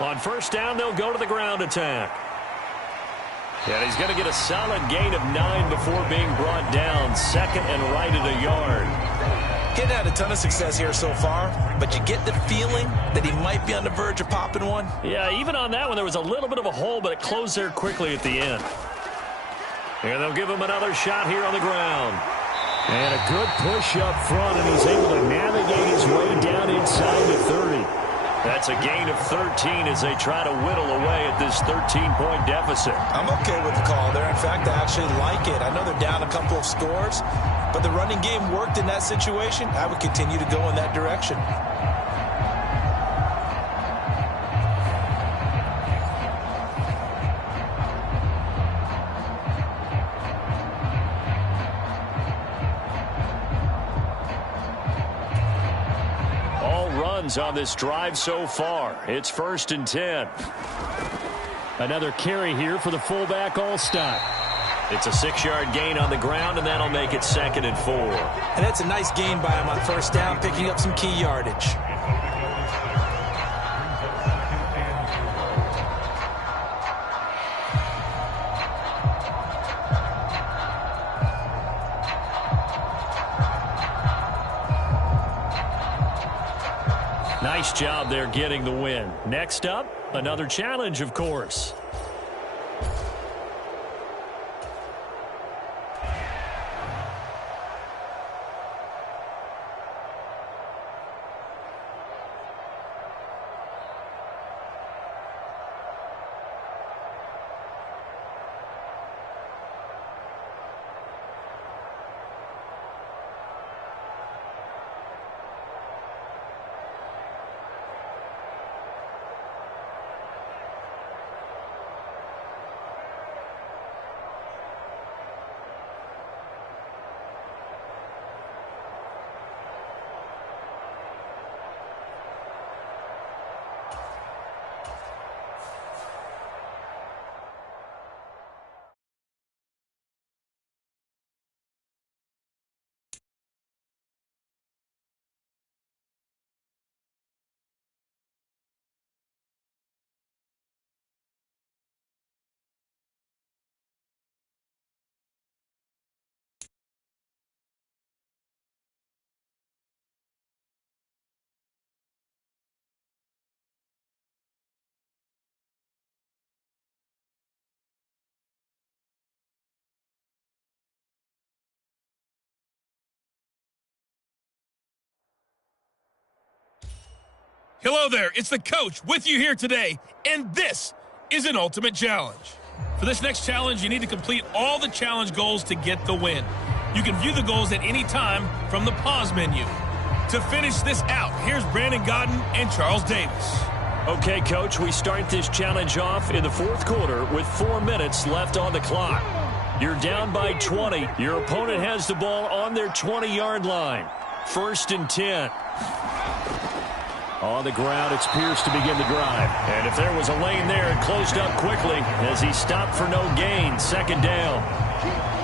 On 1st down, they'll go to the ground attack. And he's going to get a solid gain of 9 before being brought down. 2nd and right at a yard. Getting had a ton of success here so far, but you get the feeling that he might be on the verge of popping one. Yeah, even on that one, there was a little bit of a hole, but it closed there quickly at the end. And they'll give him another shot here on the ground. And a good push up front, and he's able to navigate his way down inside the 30. That's a gain of 13 as they try to whittle away at this 13-point deficit. I'm okay with the call there. In fact, I actually like it. I know they're down a couple of scores, but the running game worked in that situation. I would continue to go in that direction. On this drive so far. It's 1st and 10. Another carry here for the fullback Allstott. It's a 6-yard gain on the ground, and that'll make it 2nd and 4. And that's a nice gain by him on 1st down, picking up some key yardage. Nice job there getting the win. Next up, another challenge, of course. Hello there, it's the coach with you here today, and this is an ultimate challenge. For this next challenge, you need to complete all the challenge goals to get the win. You can view the goals at any time from the pause menu. To finish this out, here's Brandon Godden and Charles Davis. Okay, Coach, we start this challenge off in the 4th quarter with 4 minutes left on the clock. You're down by 20. Your opponent has the ball on their 20-yard line. 1st and 10. On the ground, it's Pierce to begin the drive. And if there was a lane there, it closed up quickly as he stopped for no gain. 2nd down.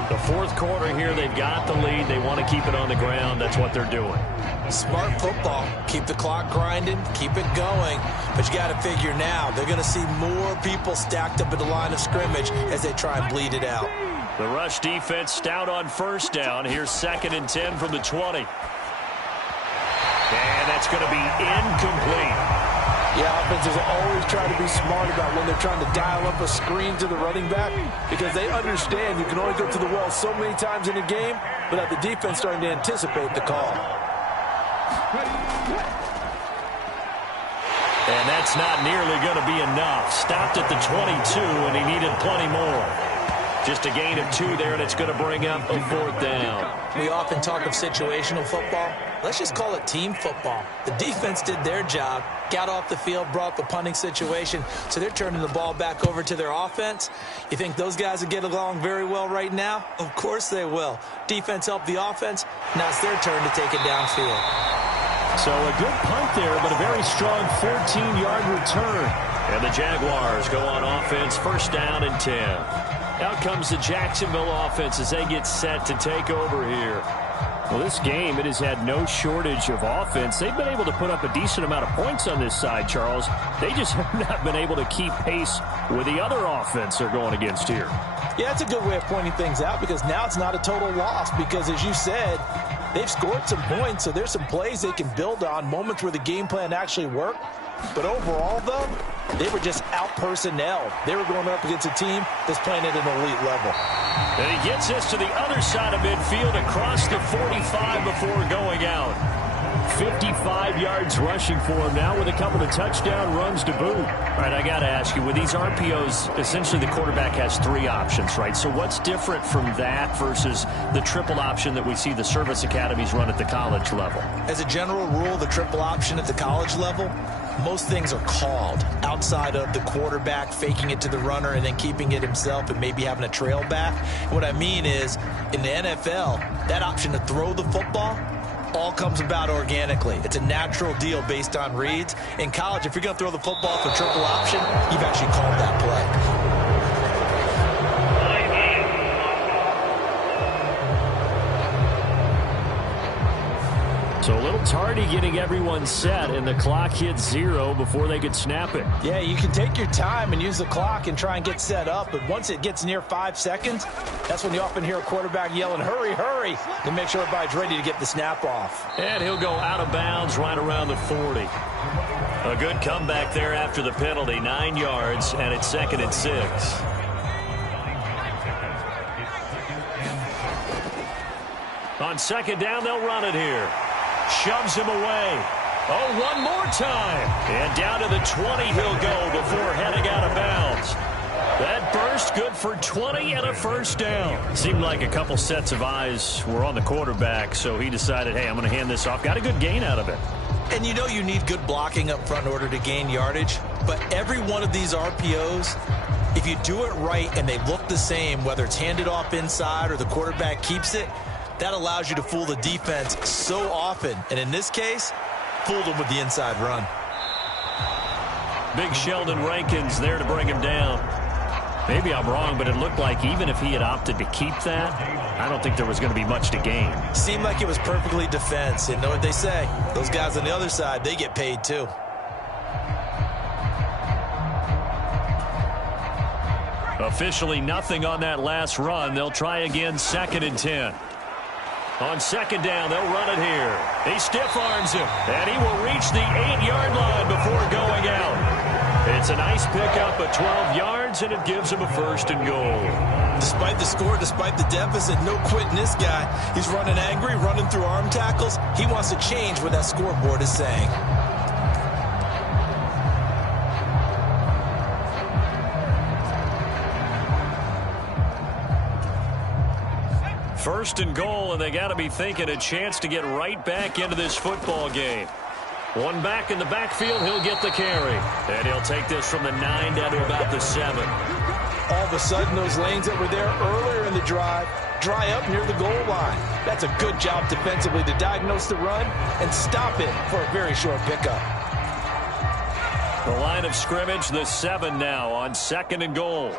The 4th quarter here, they've got the lead. They want to keep it on the ground. That's what they're doing. Smart football. Keep the clock grinding, keep it going. But you got to figure now, they're going to see more people stacked up at the line of scrimmage as they try and bleed it out. The rush defense stout on 1st down. Here's 2nd and 10 from the 20. And that's going to be incomplete. Yeah, offenses always try to be smart about when they're trying to dial up a screen to the running back because they understand you can only go to the well so many times in a game without the defense starting to anticipate the call. And that's not nearly going to be enough. Stopped at the 22, and he needed plenty more. Just a gain of 2 there, and it's going to bring up a 4th down. We often talk of situational football. Let's just call it team football. The defense did their job, got off the field, brought the punting situation, so they're turning the ball back over to their offense. You think those guys will get along very well right now? Of course they will. Defense helped the offense. Now it's their turn to take it downfield. So a good punt there, but a very strong 14-yard return. And the Jaguars go on offense, 1st down and 10. Out comes the Jacksonville offense as they get set to take over here. Well, this game, it has had no shortage of offense. They've been able to put up a decent amount of points on this side, Charles. They just have not been able to keep pace with the other offense they're going against here. Yeah, that's a good way of pointing things out because now it's not a total loss because, as you said, they've scored some points, so there's some plays they can build on, moments where the game plan actually worked. But overall, though, they were just out-personnel. They were going up against a team that's playing at an elite level. And he gets us to the other side of midfield across the 45 before going out. 55 yards rushing for him now with a couple of touchdown runs to boot. All right, I got to ask you, with these RPOs, essentially the quarterback has 3 options, right? So what's different from that versus the triple option that we see the service academies run at the college level? As a general rule, the triple option at the college level, most things are called outside of the quarterback faking it to the runner and then keeping it himself and maybe having a trail back. What I mean is, in the NFL, that option to throw the football all comes about organically. It's a natural deal based on reads. In college, if you're going to throw the football for triple option, you've actually called that play. So a little tardy getting everyone set, and the clock hits 0 before they could snap it. Yeah, you can take your time and use the clock and try and get set up, but once it gets near 5 seconds, that's when you often hear a quarterback yelling, hurry, hurry, to make sure everybody's ready to get the snap off. And he'll go out of bounds right around the 40. A good comeback there after the penalty, 9 yards, and it's 2nd and 6. On 2nd down, they'll run it here. Shoves him away. Oh, one more time. And down to the 20 he'll go before heading out of bounds. That burst good for 20 and a 1st down. Seemed like a couple sets of eyes were on the quarterback, so he decided, hey, I'm going to hand this off. Got a good gain out of it. And you know you need good blocking up front in order to gain yardage, but every one of these RPOs, if you do it right and they look the same, whether it's handed off inside or the quarterback keeps it, that allows you to fool the defense so often. And in this case, fooled them with the inside run. Big Sheldon Rankins there to bring him down. Maybe I'm wrong, but it looked like even if he had opted to keep that, I don't think there was going to be much to gain. Seemed like it was perfectly defense. And know what they say? Those guys on the other side, they get paid too. Officially nothing on that last run. They'll try again, 2nd and 10. On 2nd down, they'll run it here. He stiff arms him, and he will reach the 8-yard line before going out. It's a nice pickup of 12 yards, and it gives him a 1st and goal. Despite the score, despite the deficit, no quitting this guy. He's running angry, running through arm tackles. He wants to change what that scoreboard is saying. First and goal, and they got to be thinking a chance to get right back into this football game. One back in the backfield, he'll get the carry. And he'll take this from the 9 down to about the 7. All of a sudden, those lanes that were there earlier in the drive dry up near the goal line. That's a good job defensively to diagnose the run and stop it for a very short pickup. The line of scrimmage, the 7 now on 2nd and goal.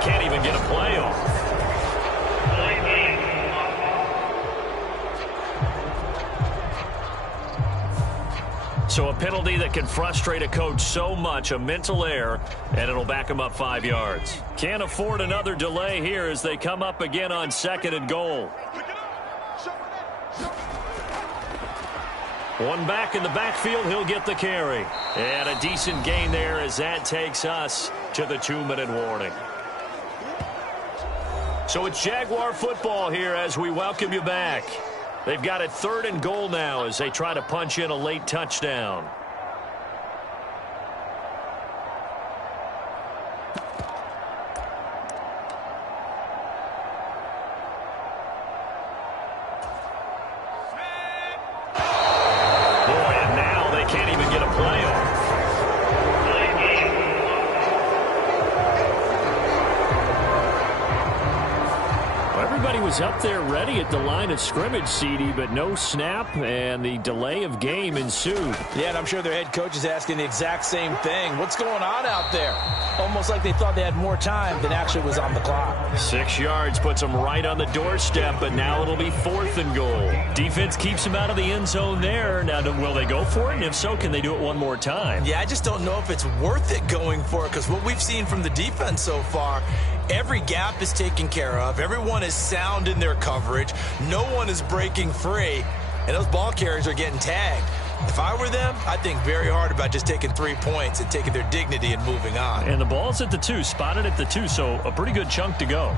Can't even get a play off. So a penalty that can frustrate a coach so much, a mental error, and it'll back him up 5 yards. Can't afford another delay here as they come up again on 2nd and goal. One back in the backfield, he'll get the carry. And a decent gain there as that takes us to the 2-minute warning. So it's Jaguar football here as we welcome you back. They've got it 3rd and goal now as they try to punch in a late touchdown. Boy, and now they can't even get a play off. Everybody was up there ready at the line of scrimmage, CD, but no snap, and the delay of game ensued. Yeah, and I'm sure their head coach is asking the exact same thing. What's going on out there? Almost like they thought they had more time than actually was on the clock. 6 yards puts them right on the doorstep, but now it'll be 4th and goal. Defense keeps them out of the end zone there. Now, will they go for it? And if so, can they do it one more time? Yeah, I just don't know if it's worth it going for it, because what we've seen from the defense so far, every gap is taken care of. Everyone is sound in their coverage. No one is breaking free, and those ball carriers are getting tagged. If I were them, I'd think very hard about just taking 3 points and taking their dignity and moving on. And the ball's at the 2, spotted at the 2, so a pretty good chunk to go.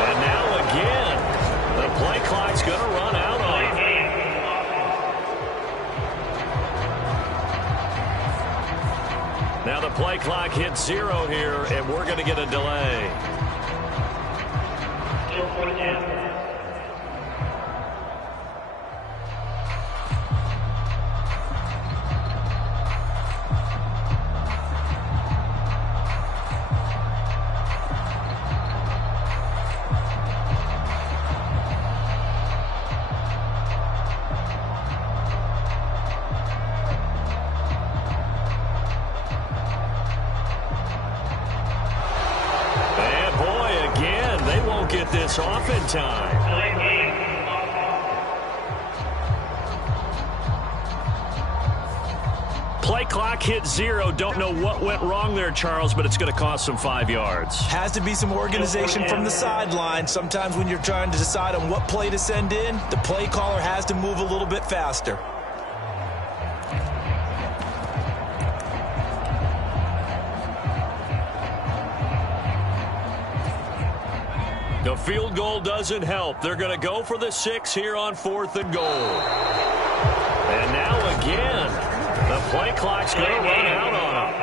And now again, the play clock's going to run out on it. Now the play clock hits 0 here, and we're going to get a delay. Get this off in time. Play clock hit 0. Don't know what went wrong there, Charles, but it's going to cost them 5 yards. Has to be some organization from the sideline. Sometimes when you're trying to decide on what play to send in, the play caller has to move a little bit faster. The field goal doesn't help. They're going to go for the 6 here on 4th and goal. And now again, the play clock's going to run out on them.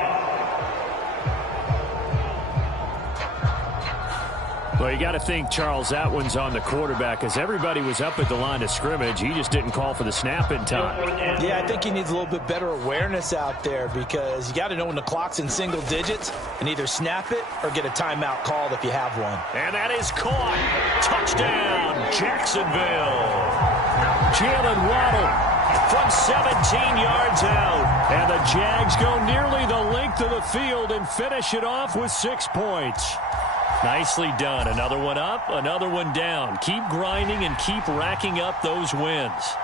Well, you got to think, Charles, that one's on the quarterback, as everybody was up at the line of scrimmage. He just didn't call for the snap in time. Yeah, I think he needs a little bit better awareness out there, because you got to know when the clock's in single digits and either snap it or get a timeout called if you have one. And that is caught. Touchdown, Jacksonville. Jalen Waddle From 17 yards out. And the Jags go nearly the length of the field and finish it off with 6 points. Nicely done. Another one up, another one down. Keep grinding and keep racking up those wins.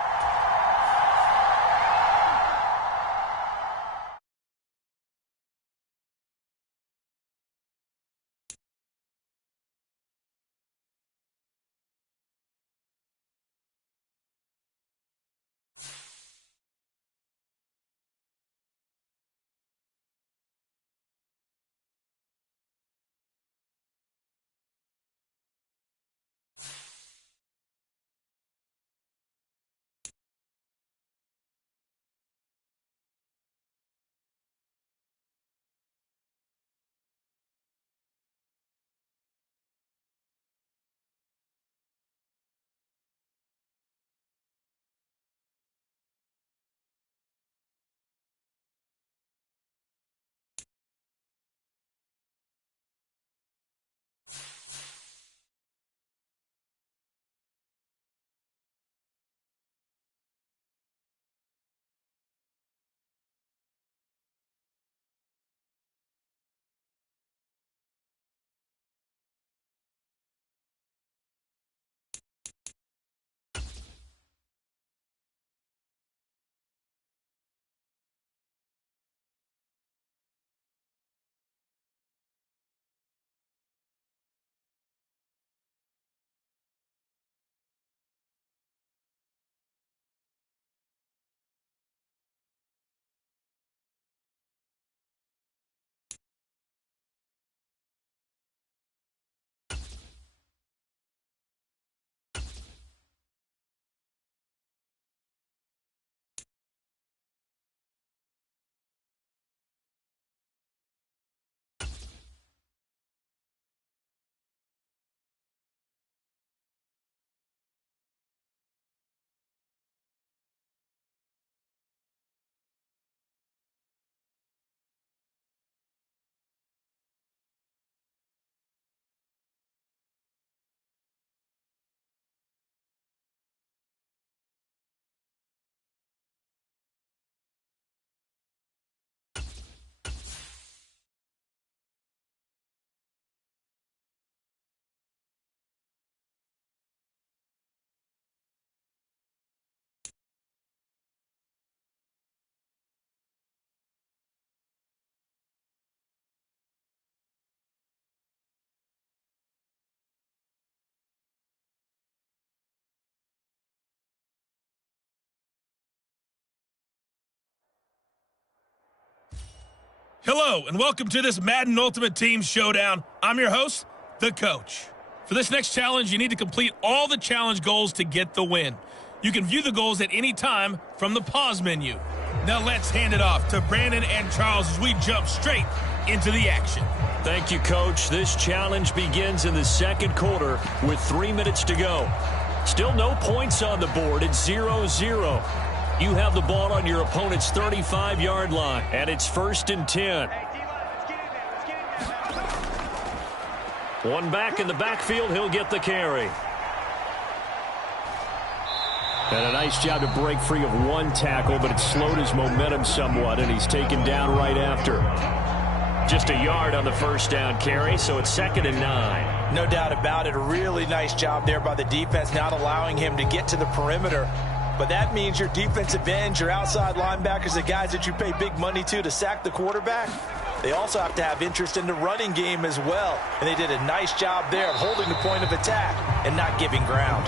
Hello, and welcome to this Madden Ultimate Team Showdown. I'm your host, the Coach. For this next challenge, you need to complete all the challenge goals to get the win. You can view the goals at any time from the pause menu. Now let's hand it off to Brandon and Charles as we jump straight into the action. Thank you, Coach. This challenge begins in the second quarter with 3 minutes to go. Still no points on the board. It's 0-0. You have the ball on your opponent's 35-yard line, and it's 1st and 10. One back in the backfield. He'll get the carry. And a nice job to break free of one tackle, but it slowed his momentum somewhat, and he's taken down right after. Just a yard on the first down carry, so it's 2nd and 9. No doubt about it. A really nice job there by the defense, not allowing him to get to the perimeter. But that means your defensive ends, your outside linebackers, the guys that you pay big money to sack the quarterback, they also have to have interest in the running game as well. And they did a nice job there of holding the point of attack and not giving ground.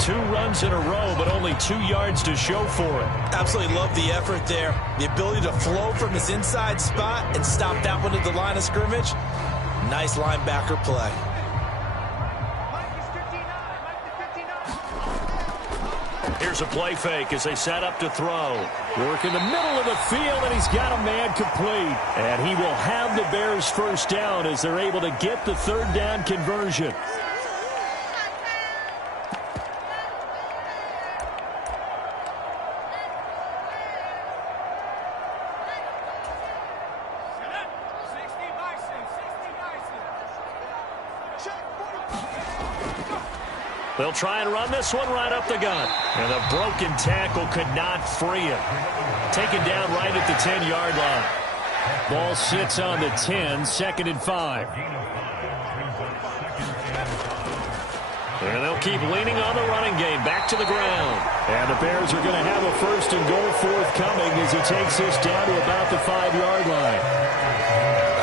2 runs in a row, but only 2 yards to show for it. Absolutely love the effort there. The ability to flow from his inside spot and stop that one at the line of scrimmage. Nice linebacker play. Here's a play fake as they set up to throw. Work in the middle of the field, and he's got a man complete. And he will have the Bears first down as they're able to get the 3rd down conversion. They'll try and run this one right up the gut. And a broken tackle could not free him. Taken down right at the 10-yard line. Ball sits on the 10, 2nd and 5. And they'll keep leaning on the running game. Back to the ground. And the Bears are going to have a 1st and goal forthcoming as he takes this down to about the 5-yard line.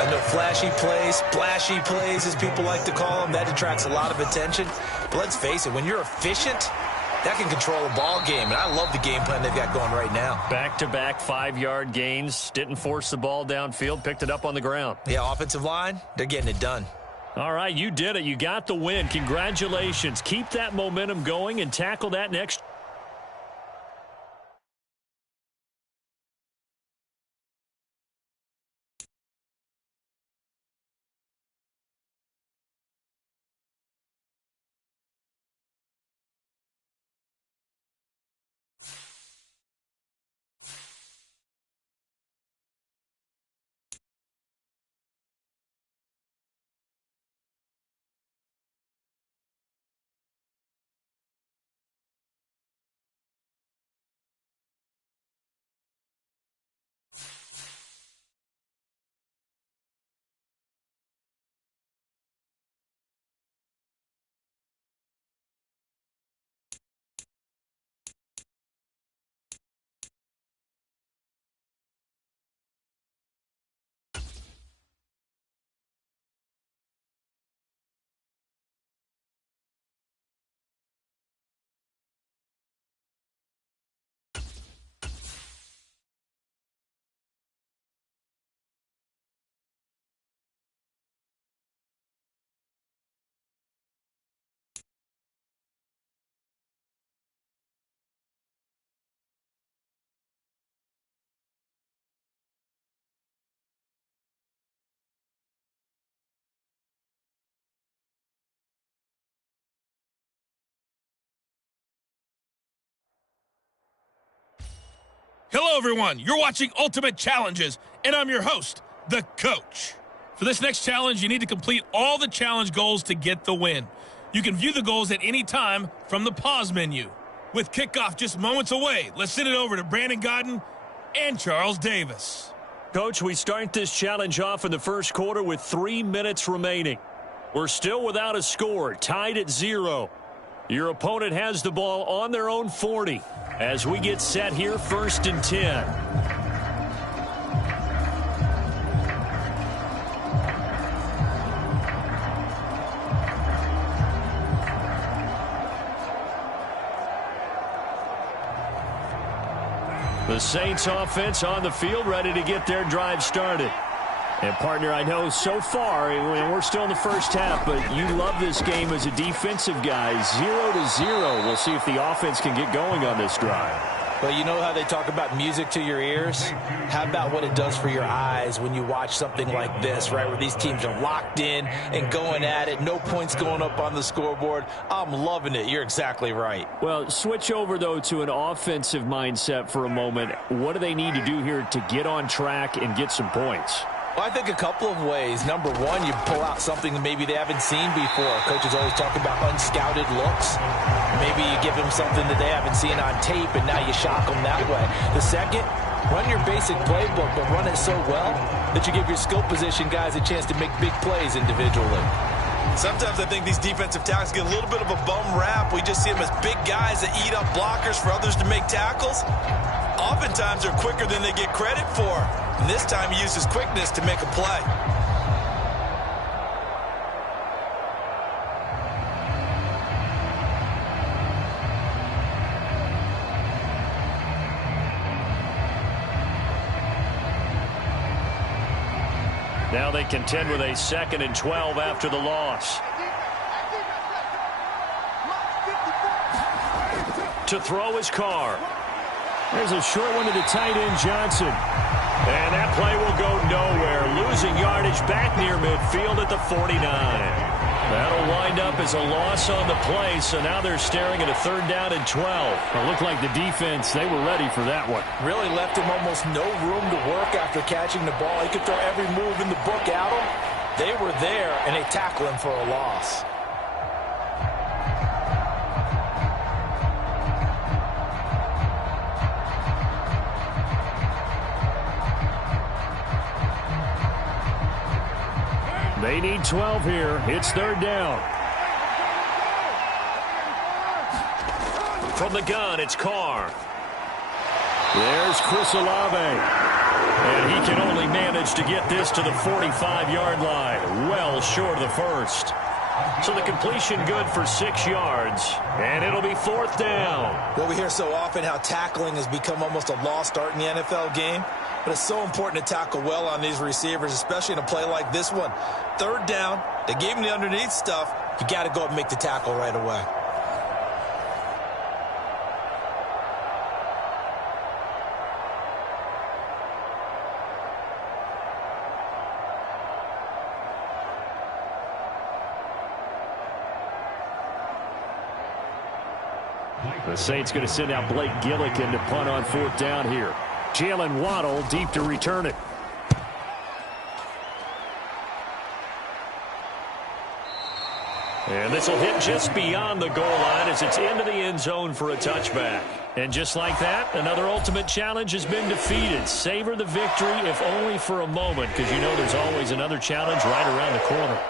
I know flashy plays, splashy plays, as people like to call them, that attracts a lot of attention. But let's face it, when you're efficient, that can control a ball game. And I love the game plan they've got going right now. Back-to-back 5-yard gains. Didn't force the ball downfield. Picked it up on the ground. Yeah, offensive line, they're getting it done. All right, you did it. You got the win. Congratulations. Keep that momentum going and tackle that next. Hello, everyone. You're watching Ultimate Challenges, and I'm your host, the Coach. For this next challenge, you need to complete all the challenge goals to get the win. You can view the goals at any time from the pause menu. With kickoff just moments away, let's send it over to Brandon Godden and Charles Davis. Coach, we start this challenge off in the first quarter with 3 minutes remaining. We're still without a score, tied at 0. Your opponent has the ball on their own 40 as we get set here, 1st and 10. The Saints offense on the field, ready to get their drive started. And, partner, I know so far, we're still in the first half, but you love this game as a defensive guy. 0-0. We'll see if the offense can get going on this drive. Well, you know how they talk about music to your ears? How about what it does for your eyes when you watch something like this, right, where these teams are locked in and going at it, no points going up on the scoreboard? I'm loving it. You're exactly right. Well, switch over, though, to an offensive mindset for a moment. What do they need to do here to get on track and get some points? Well, I think a couple of ways. Number one, you pull out something that maybe they haven't seen before. Coaches always talk about unscouted looks. Maybe you give them something that they haven't seen on tape, and now you shock them that way. The second, run your basic playbook, but run it so well that you give your skill position guys a chance to make big plays individually. Sometimes I think these defensive tackles get a little bit of a bum rap. We just see them as big guys that eat up blockers for others to make tackles. Oftentimes they're quicker than they get credit for. And this time he uses quickness to make a play. Now they contend with a 2nd and 12 after the loss. To throw his Carr. There's a short one to the tight end, Johnson. And that play will go nowhere. Losing yardage back near midfield at the 49. That'll wind up as a loss on the play, so now they're staring at a 3rd down and 12. It looked like the defense, they were ready for that one. Really left him almost no room to work after catching the ball. He could throw every move in the book at him. They were there, and they tackle him for a loss. They need 12 here. It's 3rd down. From the gun, it's Carr. There's Chris Olave. And he can only manage to get this to the 45-yard line. Well short of the first. So the completion good for 6 yards. And it'll be 4th down. Well, we hear so often how tackling has become almost a lost art in the NFL game. But it's so important to tackle well on these receivers, especially in a play like this one. 3rd down, they gave him the underneath stuff. You got to go up and make the tackle right away. The Saints going to send out Blake Gillikin to punt on 4th down here. Jalen Waddle deep to return it. And this will hit just beyond the goal line as it's into the end zone for a touchback. And just like that, another ultimate challenge has been defeated. Savor the victory, if only for a moment, because you know there's always another challenge right around the corner.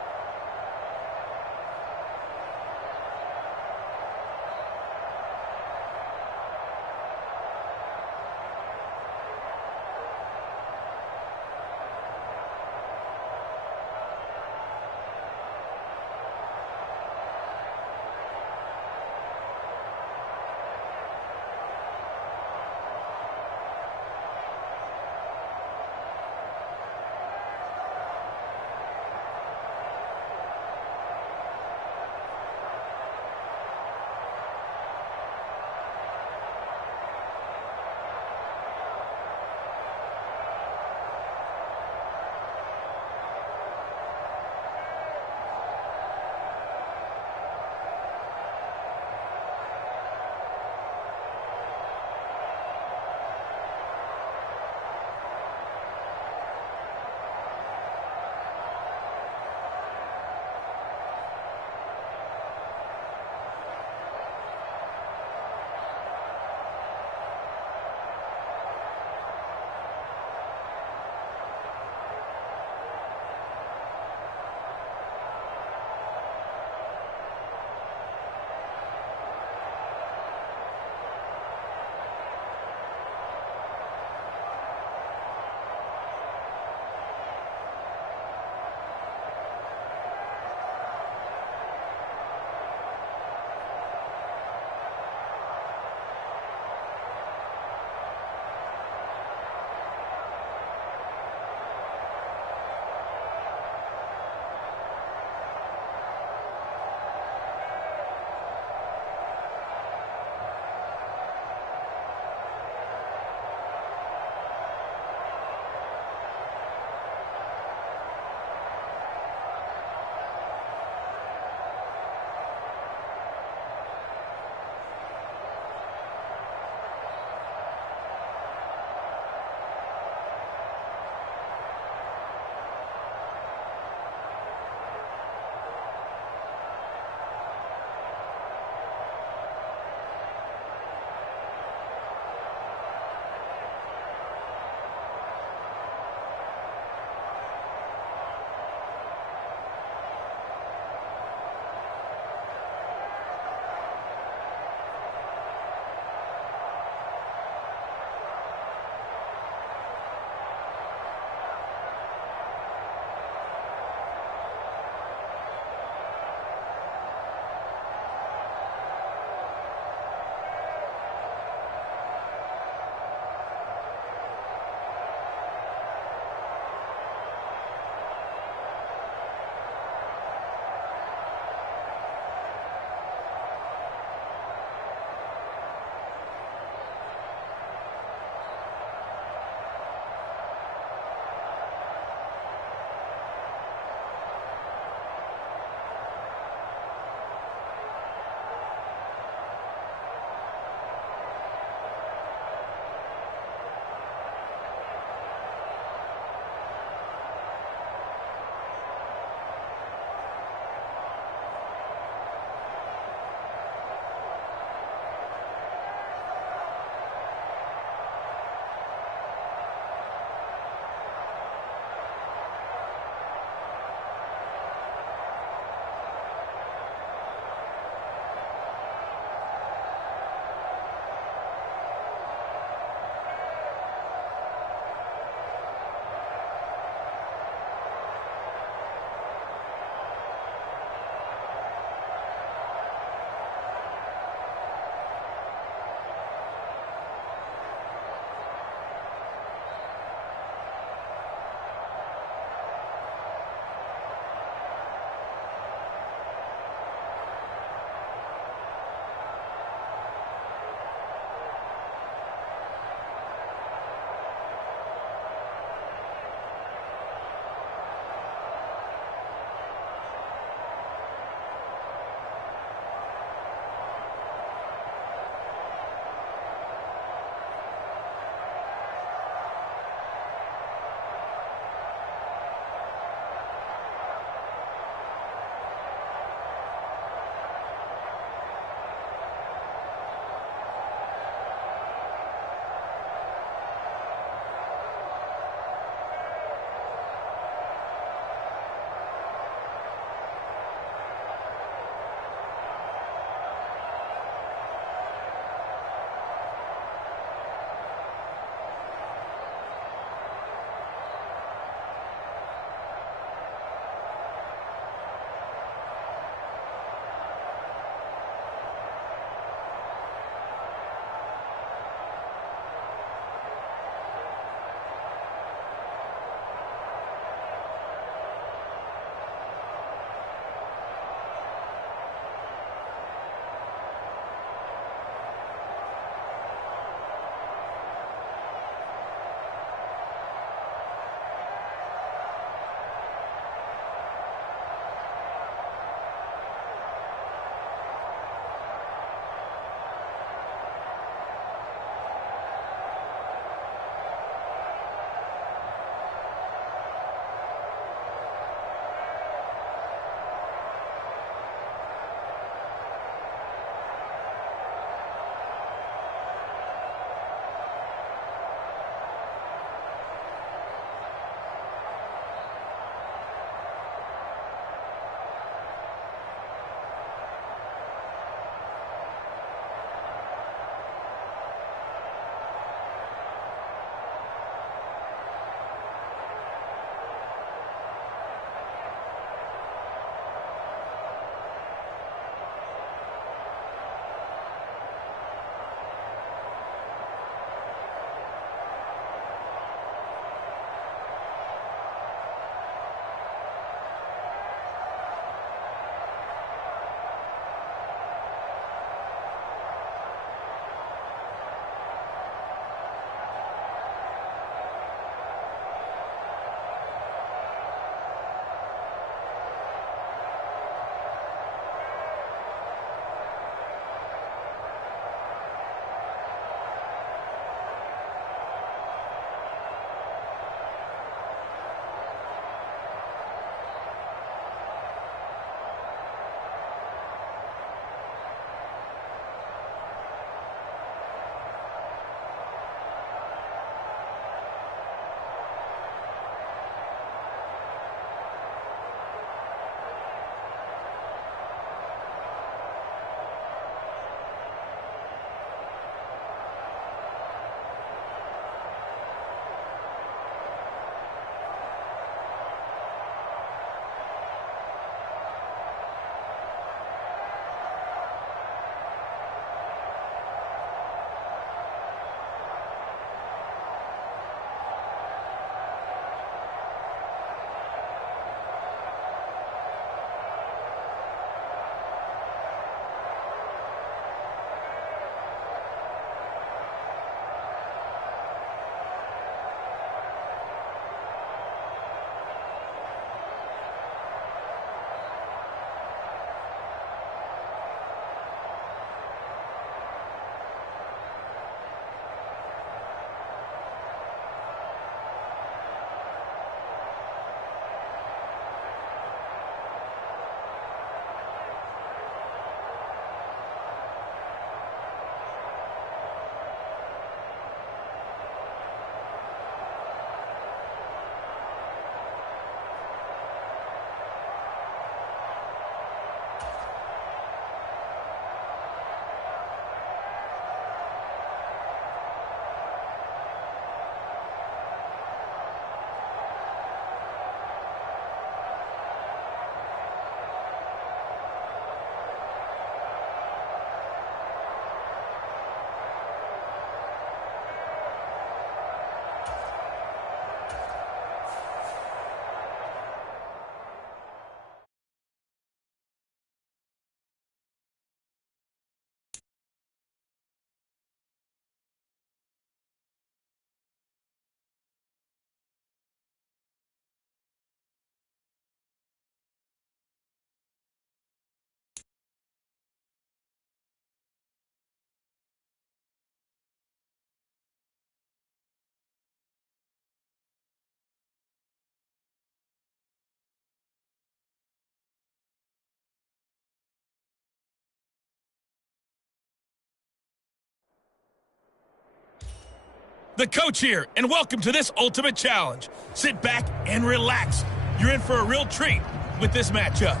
The coach here, and welcome to this ultimate challenge. Sit back and relax. You're in for a real treat with this matchup.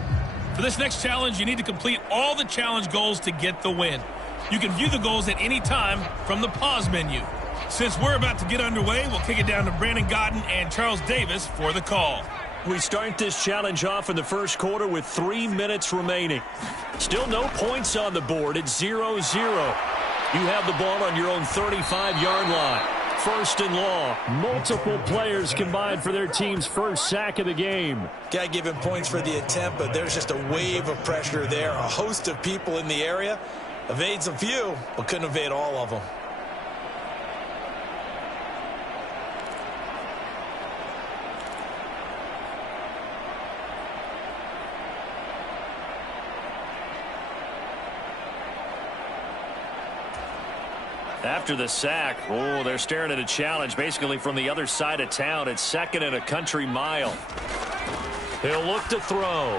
For this next challenge, you need to complete all the challenge goals to get the win. You can view the goals at any time from the pause menu. Since we're about to get underway, we'll kick it down to Brandon Godden and Charles Davis for the call. We start this challenge off in the first quarter with 3 minutes remaining. Still no points on the board. It's 0-0. You have the ball on your own 35-yard line. First and long. Multiple players combined for their team's first sack of the game. Got to give him points for the attempt, but there's just a wave of pressure there. A host of people in the area. Evades a few, but couldn't evade all of them. After the sack, they're staring at a challenge basically from the other side of town. It's second and a country mile. He'll look to throw.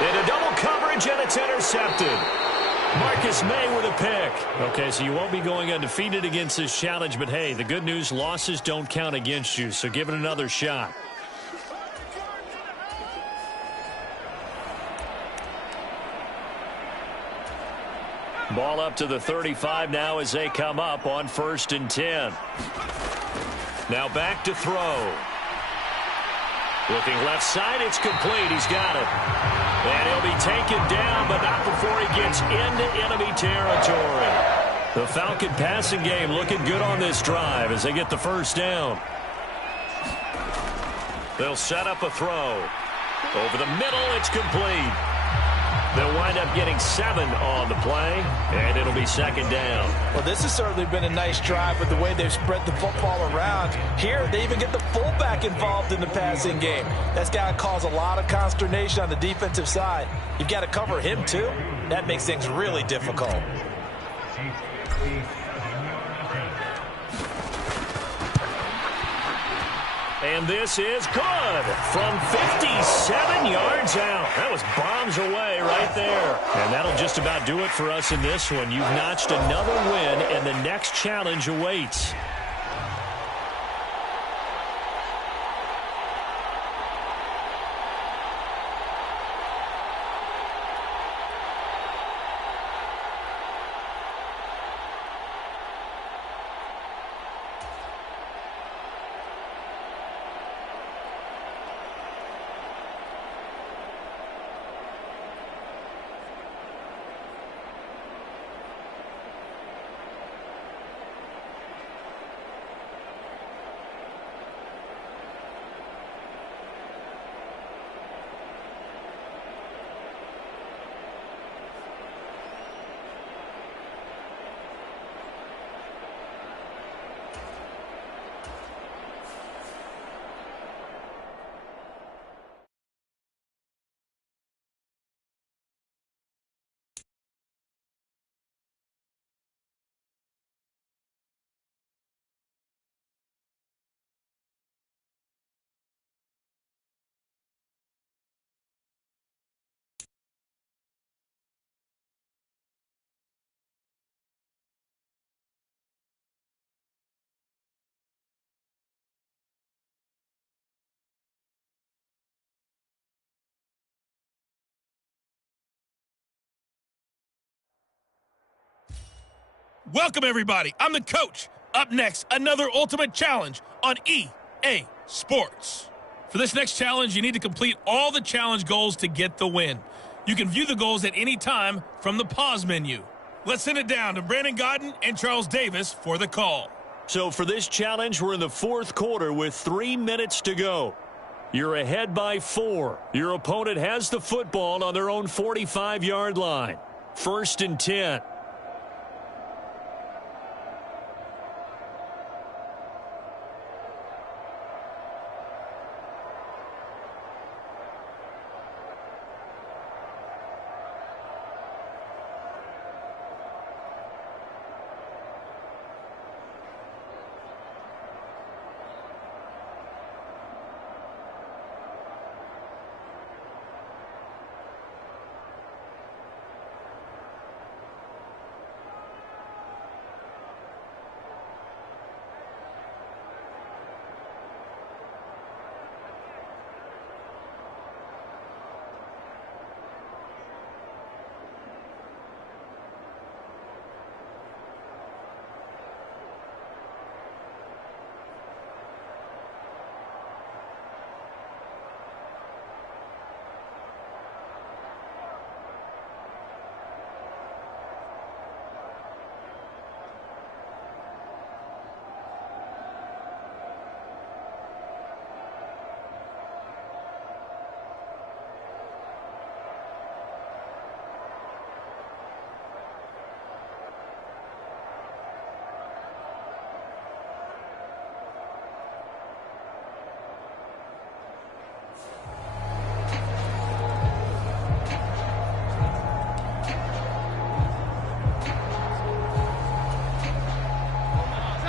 Into double coverage, and it's intercepted. Marcus May with a pick. Okay, so you won't be going undefeated against this challenge, but hey, the good news, losses don't count against you, so give it another shot. Ball up to the 35 now as they come up on 1st and 10. Now back to throw. Looking left side, it's complete. He's got it. And he'll be taken down, but not before he gets into enemy territory. The Falcon passing game looking good on this drive as they get the first down. They'll set up a throw. Over the middle, it's complete. They'll wind up getting 7 on the play, and it'll be second down. Well, this has certainly been a nice drive with the way they've spread the football around. Here, they even get the fullback involved in the passing game. That's got to cause a lot of consternation on the defensive side. You've got to cover him, too. That makes things really difficult. And this is good from 57 yards out. That was bombs away right there. And that'll just about do it for us in this one. You've notched another win, and the next challenge awaits. Welcome, everybody. I'm the coach. Up next, another ultimate challenge on EA Sports. For this next challenge, you need to complete all the challenge goals to get the win. You can view the goals at any time from the pause menu. Let's send it down to Brandon Godden and Charles Davis for the call. So for this challenge, we're in the fourth quarter with 3 minutes to go. You're ahead by 4. Your opponent has the football on their own 45-yard line. 1st and 10.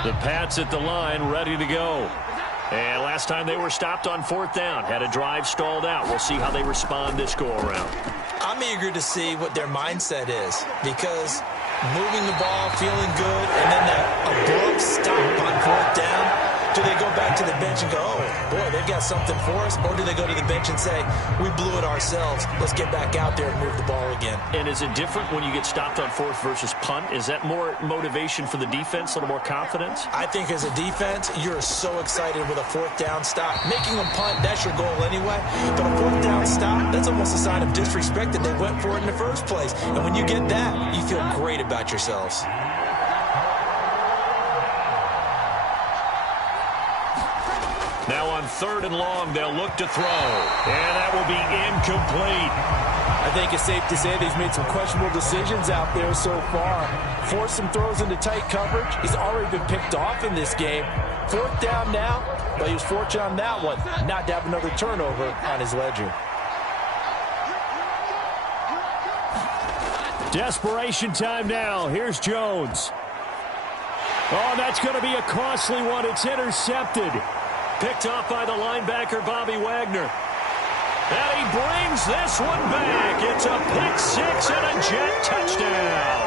The Pats at the line, ready to go. And last time they were stopped on 4th down, had a drive stalled out. We'll see how they respond this go-around. I'm eager to see what their mindset is, because moving the ball, feeling good, and then that abrupt stop on 4th down, do they go back to the bench and go, oh, boy, they've got something for us? Or do they go to the bench and say, we blew it ourselves, let's get back out there and move the ball again? And is it different when you get stopped on 4th versus punt? Is that more motivation for the defense, a little more confidence? I think as a defense, you're so excited with a 4th down stop. Making them punt, that's your goal anyway. But a 4th down stop, that's almost a sign of disrespect that they went for it in the first place. And when you get that, you feel great about yourselves. Now on 3rd and long, they'll look to throw. And that will be incomplete. I think it's safe to say that he's made some questionable decisions out there so far. Forced some throws into tight coverage. He's already been picked off in this game. 4th down now, but he was fortunate on that one not to have another turnover on his ledger. Desperation time now. Here's Jones. Oh, that's going to be a costly one. It's intercepted. Picked off by the linebacker, Bobby Wagner. And he brings this one back. It's a pick 6 and a Jet touchdown.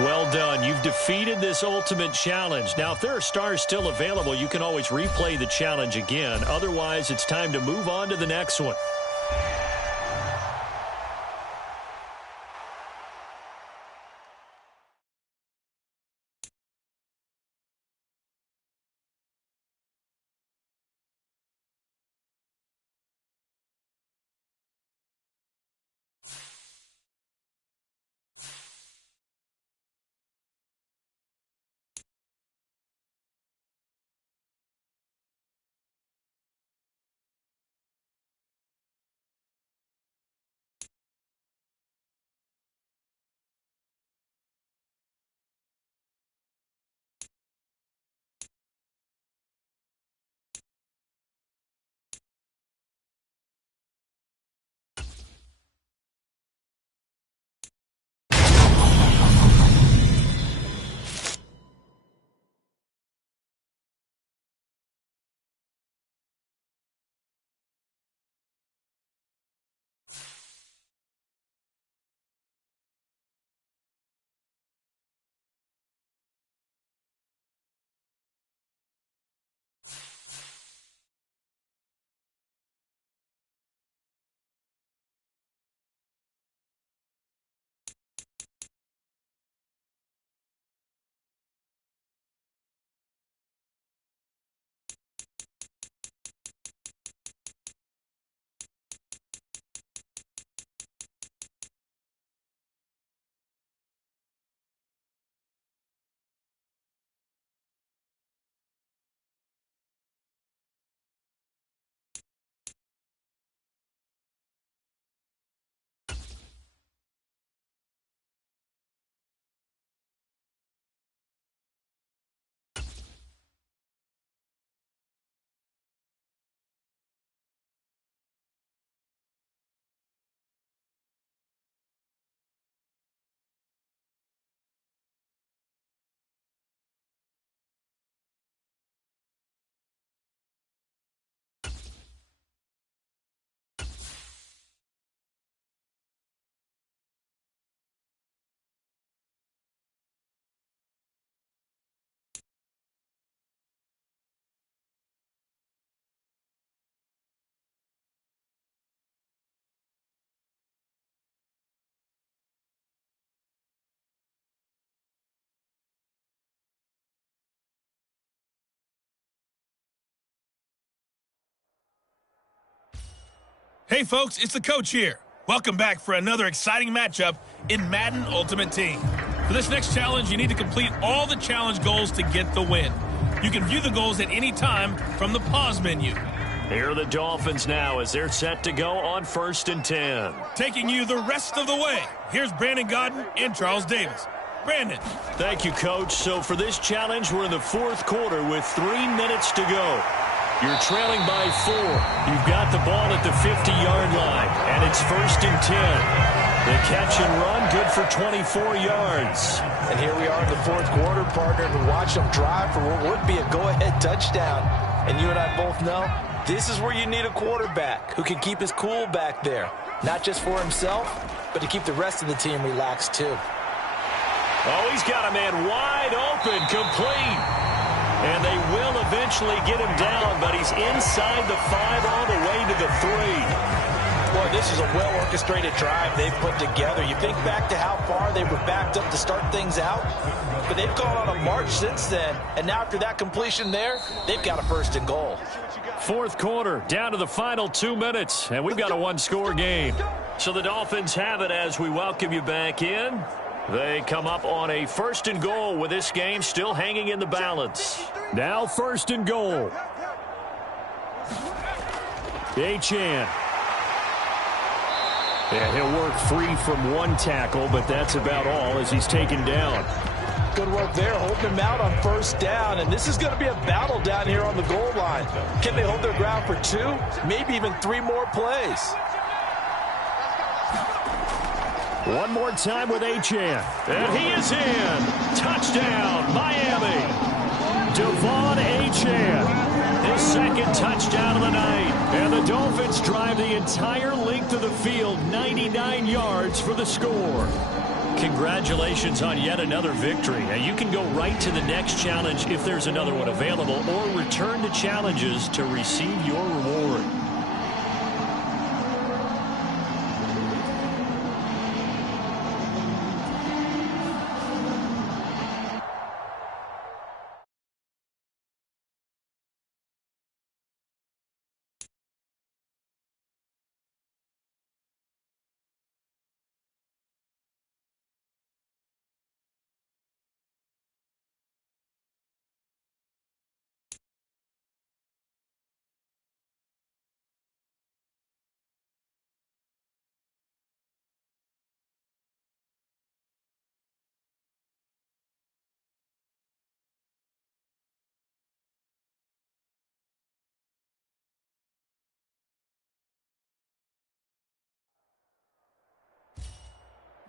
Well done. You've defeated this ultimate challenge. Now, if there are stars still available, you can always replay the challenge again. Otherwise, it's time to move on to the next one. Hey folks, it's the coach here. Welcome back for another exciting matchup in Madden Ultimate Team. For this next challenge, you need to complete all the challenge goals to get the win. You can view the goals at any time from the pause menu. Here are the Dolphins now as they're set to go on 1st and 10. Taking you the rest of the way, here's Brandon Godden and Charles Davis. Brandon. Thank you, Coach. So for this challenge, we're in the 4th quarter with 3 minutes to go. You're trailing by 4. You've got the ball at the 50-yard line, and it's 1st and 10. The catch and run, good for 24 yards. And here we are in the fourth quarter, partner, and watch them drive for what would be a go-ahead touchdown. And you and I both know this is where you need a quarterback who can keep his cool back there, not just for himself, but to keep the rest of the team relaxed too. Oh, he's got a man wide open, complete. And they will eventually get him down, but he's inside the 5 all the way to the 3. Boy, this is a well-orchestrated drive they've put together. You think back to how far they were backed up to start things out, but they've gone on a march since then, and now after that completion there, they've got a first and goal. Fourth quarter, down to the final 2 minutes, and we've got a one-score game. So the Dolphins have it as we welcome you back in. They come up on a first and goal with this game still hanging in the balance. Now first and goal. Achane. Yeah, he'll work free from one tackle, but that's about all as he's taken down. Good work there, holding him out on first down, and this is going to be a battle down here on the goal line. Can they hold their ground for 2, maybe even 3 more plays? One more time with Achane, and he is in. Touchdown, Miami. Devon Achane. His second touchdown of the night. And the Dolphins drive the entire length of the field, 99 yards for the score. Congratulations on yet another victory. Now you can go right to the next challenge if there's another one available, or return to challenges to receive your reward.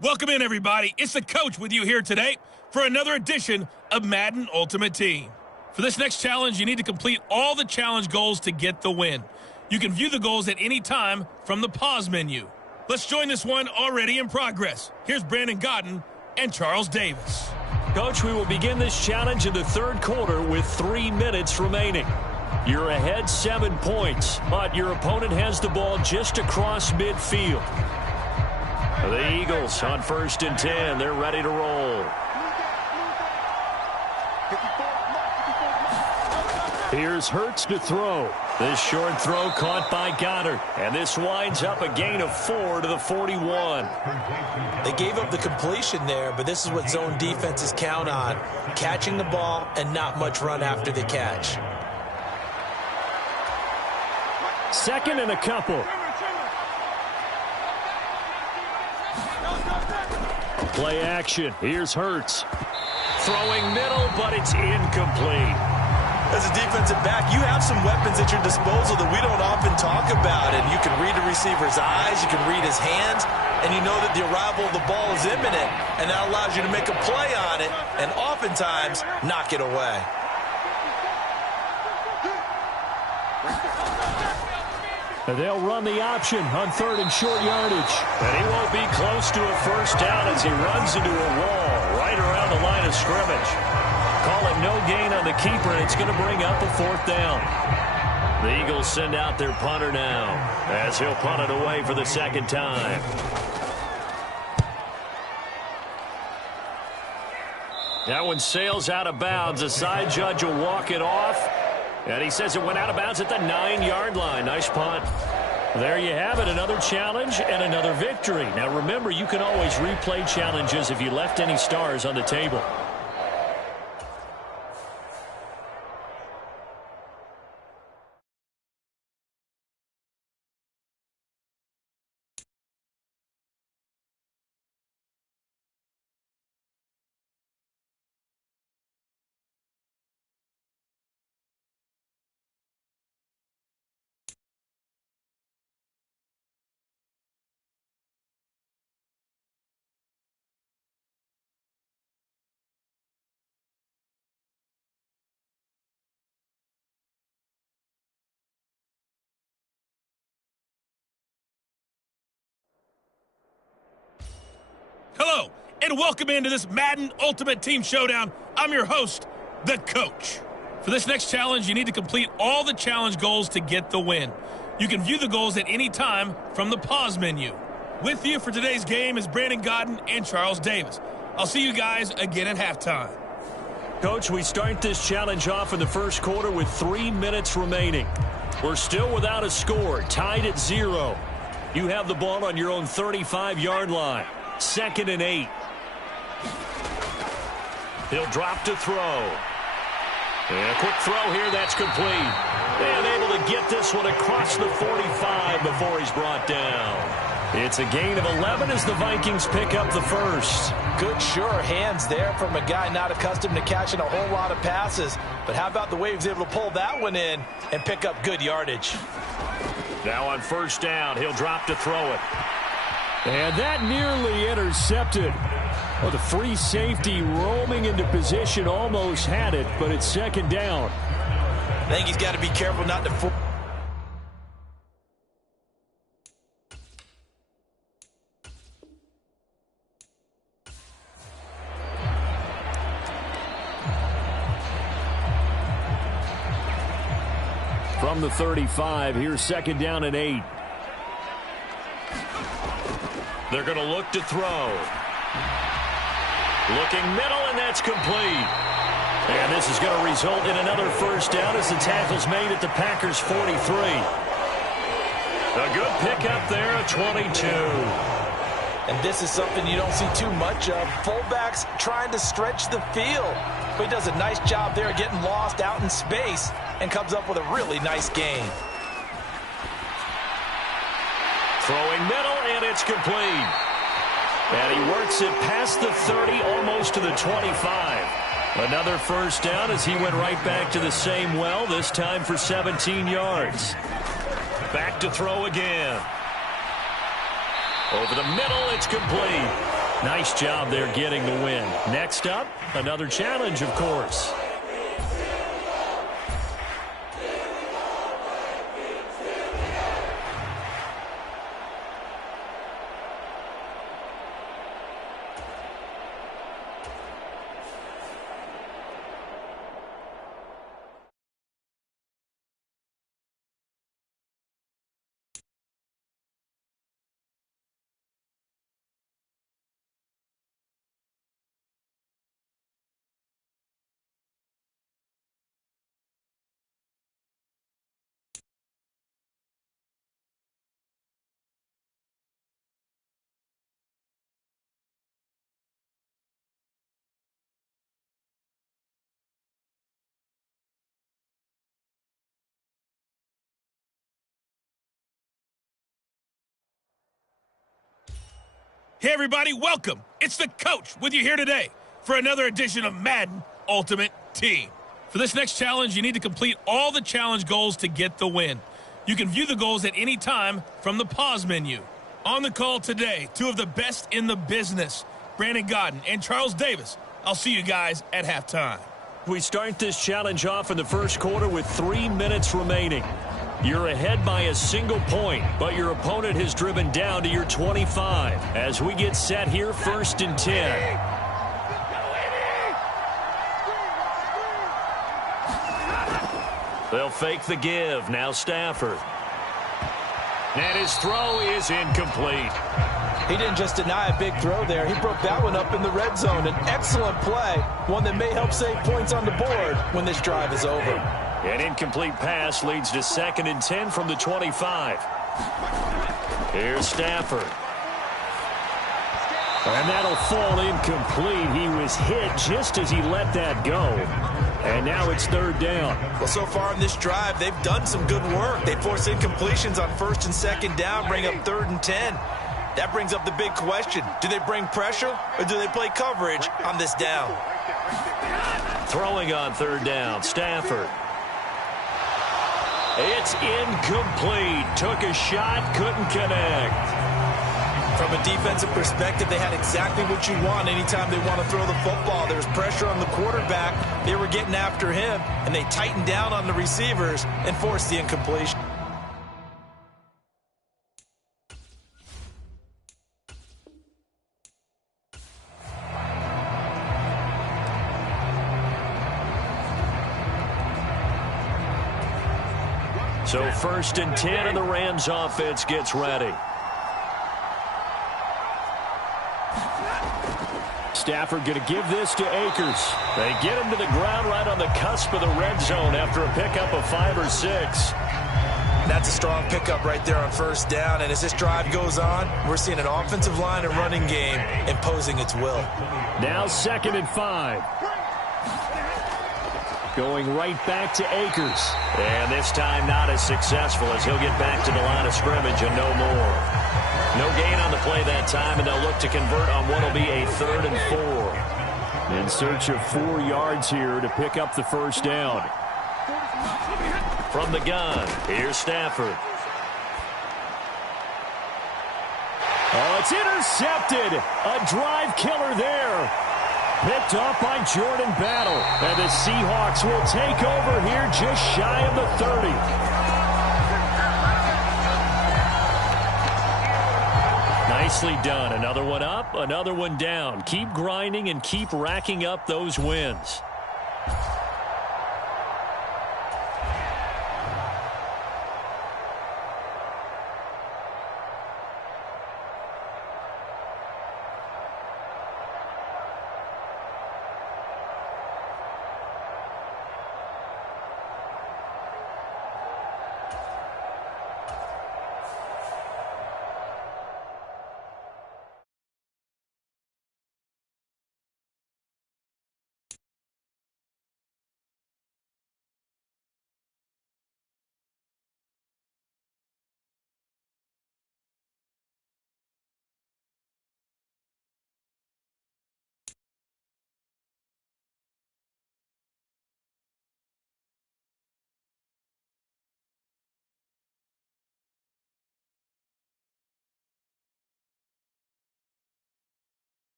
Welcome in, everybody. It's the coach with you here today for another edition of Madden Ultimate Team. For this next challenge, you need to complete all the challenge goals to get the win. You can view the goals at any time from the pause menu. Let's join this one already in progress. Here's Brandon Godden and Charles Davis. Coach, we will begin this challenge in the third quarter with 3 minutes remaining. You're ahead 7 points, but your opponent has the ball just across midfield. The Eagles on 1st and 10. They're ready to roll. Here's Hurts to throw. This short throw caught by Goddard. And this winds up a gain of 4 to the 41. They gave up the completion there, but this is what zone defenses count on. Catching the ball and not much run after the catch. Second and a couple. Play action. Here's Hurts. Throwing middle, but it's incomplete. As a defensive back, you have some weapons at your disposal that we don't often talk about. And you can read a receiver's eyes, you can read his hands, and you know that the arrival of the ball is imminent. And that allows you to make a play on it and oftentimes knock it away. They'll run the option on 3rd and short yardage. And he won't be close to a first down as he runs into a wall right around the line of scrimmage. Call it no gain on the keeper, and it's going to bring up a 4th down. The Eagles send out their punter now as he'll punt it away for the 2nd time. That one sails out of bounds. The side judge will walk it off. And he says it went out of bounds at the 9-yard line. Nice punt. There you have it, another challenge and another victory. Now remember, you can always replay challenges if you left any stars on the table. and welcome into this Madden Ultimate Team Showdown. I'm your host, the Coach. For this next challenge, you need to complete all the challenge goals to get the win. You can view the goals at any time from the pause menu. With you for today's game is Brandon Godden and Charles Davis. I'll see you guys again at halftime. Coach, we start this challenge off in the first quarter with 3 minutes remaining. We're still without a score, tied at 0. You have the ball on your own 35-yard line. 2nd and 8. He'll drop to throw. And a quick throw here, that's complete. And able to get this one across the 45 before he's brought down. It's a gain of 11 as the Vikings pick up the first. Good, sure hands there from a guy not accustomed to catching a whole lot of passes. But how about the way he was able to pull that one in and pick up good yardage? Now on first down, he'll drop to throw it. And that nearly intercepted. Oh, the free safety roaming into position almost had it, but it's 2nd down. I think he's got to be careful not to... From the 35, here's 2nd down and 8. They're going to look to throw. Looking middle, and that's complete. And this is going to result in another first down as the tackle's made at the Packers' 43. A good pickup there at 22. And this is something you don't see too much of. Fullbacks trying to stretch the field. But he does a nice job there getting lost out in space and comes up with a really nice gain. Throwing middle, and it's complete. And he works it past the 30, almost to the 25. Another first down as he went right back to the same well, this time for 17 yards. Back to throw again. Over the middle, it's complete. Nice job there getting the win. Next up, another challenge, of course. Hey, everybody, welcome. It's the Coach with you here today for another edition of Madden Ultimate Team. For this next challenge, you need to complete all the challenge goals to get the win. You can view the goals at any time from the pause menu. On the call today, 2 of the best in the business, Brandon Godden and Charles Davis. I'll see you guys at halftime. We start this challenge off in the first quarter with 3 minutes remaining. You're ahead by a single point, but your opponent has driven down to your 25. As we get set here, 1st and 10. They'll fake the give. Now Stafford. And his throw is incomplete. He didn't just deny a big throw there. He broke that one up in the red zone. An excellent play, one that may help save points on the board when this drive is over. An incomplete pass leads to 2nd and 10 from the 25. Here's Stafford. And that'll fall incomplete. He was hit just as he let that go. And now it's 3rd down. Well, so far in this drive, they've done some good work. They force incompletions on 1st and 2nd down, bring up 3rd and 10. That brings up the big question. Do they bring pressure or do they play coverage on this down? Throwing on 3rd down, Stafford. It's incomplete. Took a shot, couldn't connect. From a defensive perspective, they had exactly what you want anytime they want to throw the football. There was pressure on the quarterback. They were getting after him, and they tightened down on the receivers and forced the incompletion. So 1st and 10, and the Rams offense gets ready. Stafford going to give this to Akers. They get him to the ground right on the cusp of the red zone after a pickup of 5 or 6. That's a strong pickup right there on 1st down, and as this drive goes on, we're seeing an offensive line and running game imposing its will. Now 2nd and 5. Going right back to Akers. And this time not as successful as he'll get back to the line of scrimmage and no more. No gain on the play that time, and they'll look to convert on what will be a 3rd and 4. In search of 4 yards here to pick up the 1st down. From the gun, here's Stafford. Oh, it's intercepted. A drive killer there. Picked up by Jordan Battle. And the Seahawks will take over here just shy of the 30. Nicely done. Another one up, another one down. Keep grinding and keep racking up those wins.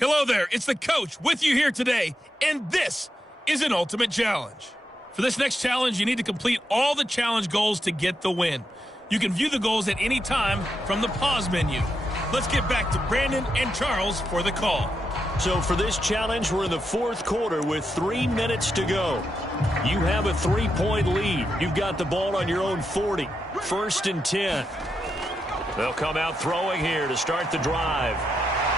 Hello there, it's the coach with you here today, and this is an ultimate challenge. For this next challenge, you need to complete all the challenge goals to get the win. You can view the goals at any time from the pause menu. Let's get back to Brandon and Charles for the call. So for this challenge, we're in the 4th quarter with 3 minutes to go. You have a 3-point lead. You've got the ball on your own 40. 1st and 10. They'll come out throwing here to start the drive.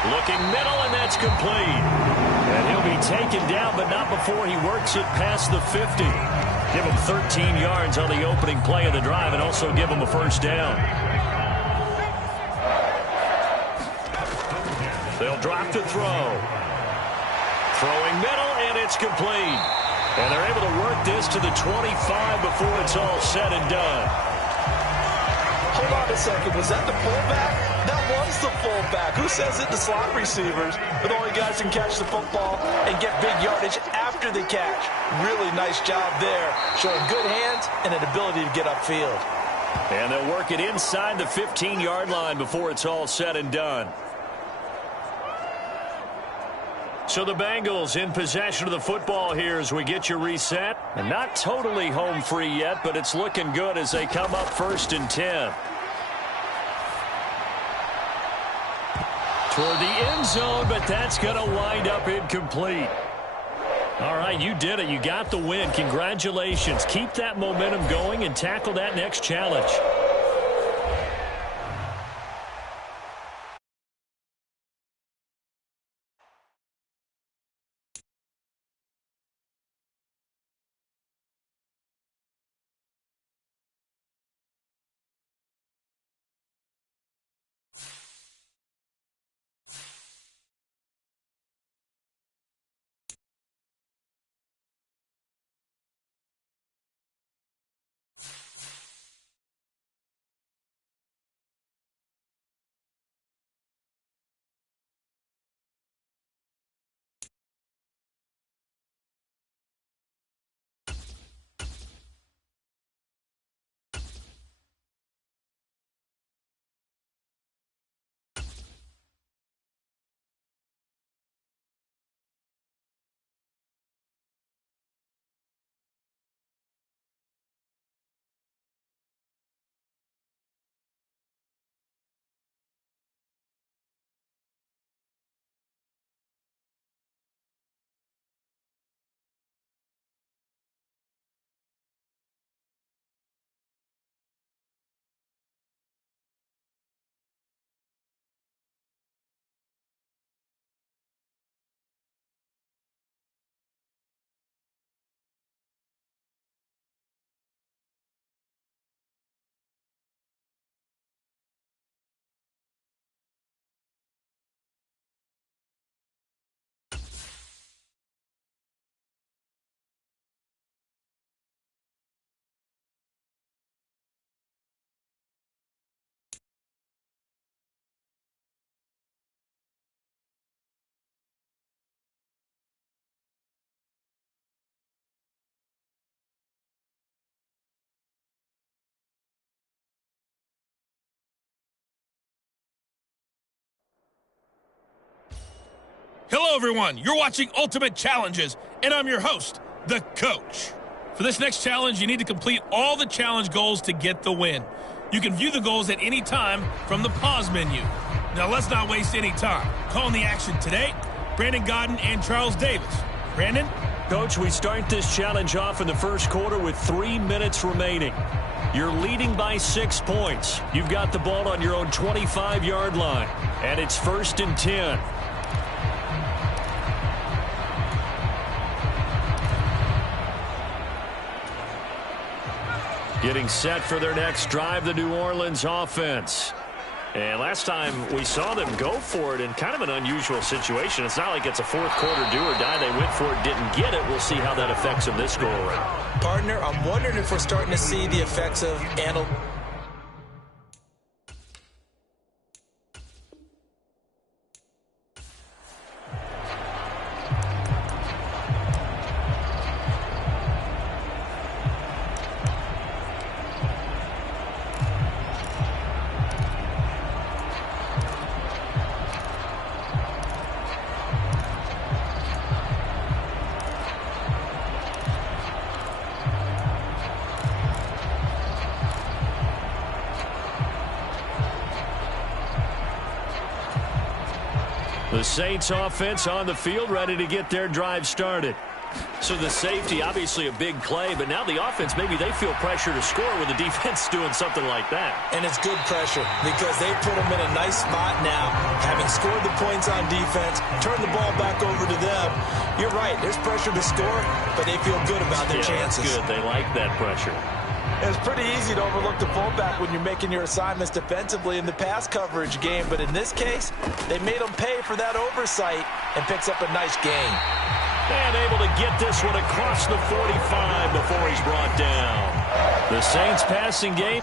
Looking middle, and that's complete. And he'll be taken down, but not before he works it past the 50. Give him 13 yards on the opening play of the drive and also give him a 1st down. They'll drop to throw. Throwing middle, and it's complete. And they're able to work this to the 25 before it's all said and done. Hold on a second. Was that the fullback? That was the fullback. Who says it? The slot receivers. But the only guys can catch the football and get big yardage after the catch. Really nice job there. Showing good hands and an ability to get upfield. And they'll work it inside the 15-yard line before it's all said and done. So the Bengals in possession of the football here as we get you reset. And not totally home free yet, but it's looking good as they come up 1st and 10. Toward the end zone, but that's going to wind up incomplete. All right, you did it. You got the win. Congratulations. Keep that momentum going and tackle that next challenge. Hello, everyone. You're watching Ultimate Challenges, and I'm your host, the Coach. For this next challenge, you need to complete all the challenge goals to get the win. You can view the goals at any time from the pause menu. Now, let's not waste any time. Calling the action today, Brandon Godden and Charles Davis. Brandon? Coach, we start this challenge off in the first quarter with 3 minutes remaining. You're leading by 6 points. You've got the ball on your own 25-yard line, and it's 1st and 10. Getting set for their next drive, the New Orleans offense. And last time we saw them go for it in kind of an unusual situation. It's not like it's a fourth quarter do or die. They went for it, didn't get it. We'll see how that affects them this go around. Partner, I'm wondering if we're starting to see the effects of The Saints offense on the field, ready to get their drive started. So the safety, obviously a big play, but now the offense, maybe they feel pressure to score with the defense doing something like that. And it's good pressure because they put them in a nice spot now, having scored the points on defense, turn the ball back over to them. You're right, there's pressure to score, but they feel good about their chances. That's good. They like that pressure. It's pretty easy to overlook the fullback when you're making your assignments defensively in the pass coverage game, but in this case, they made him pay for that oversight and picks up a nice gain. And able to get this one across the 45 before he's brought down. The Saints passing game.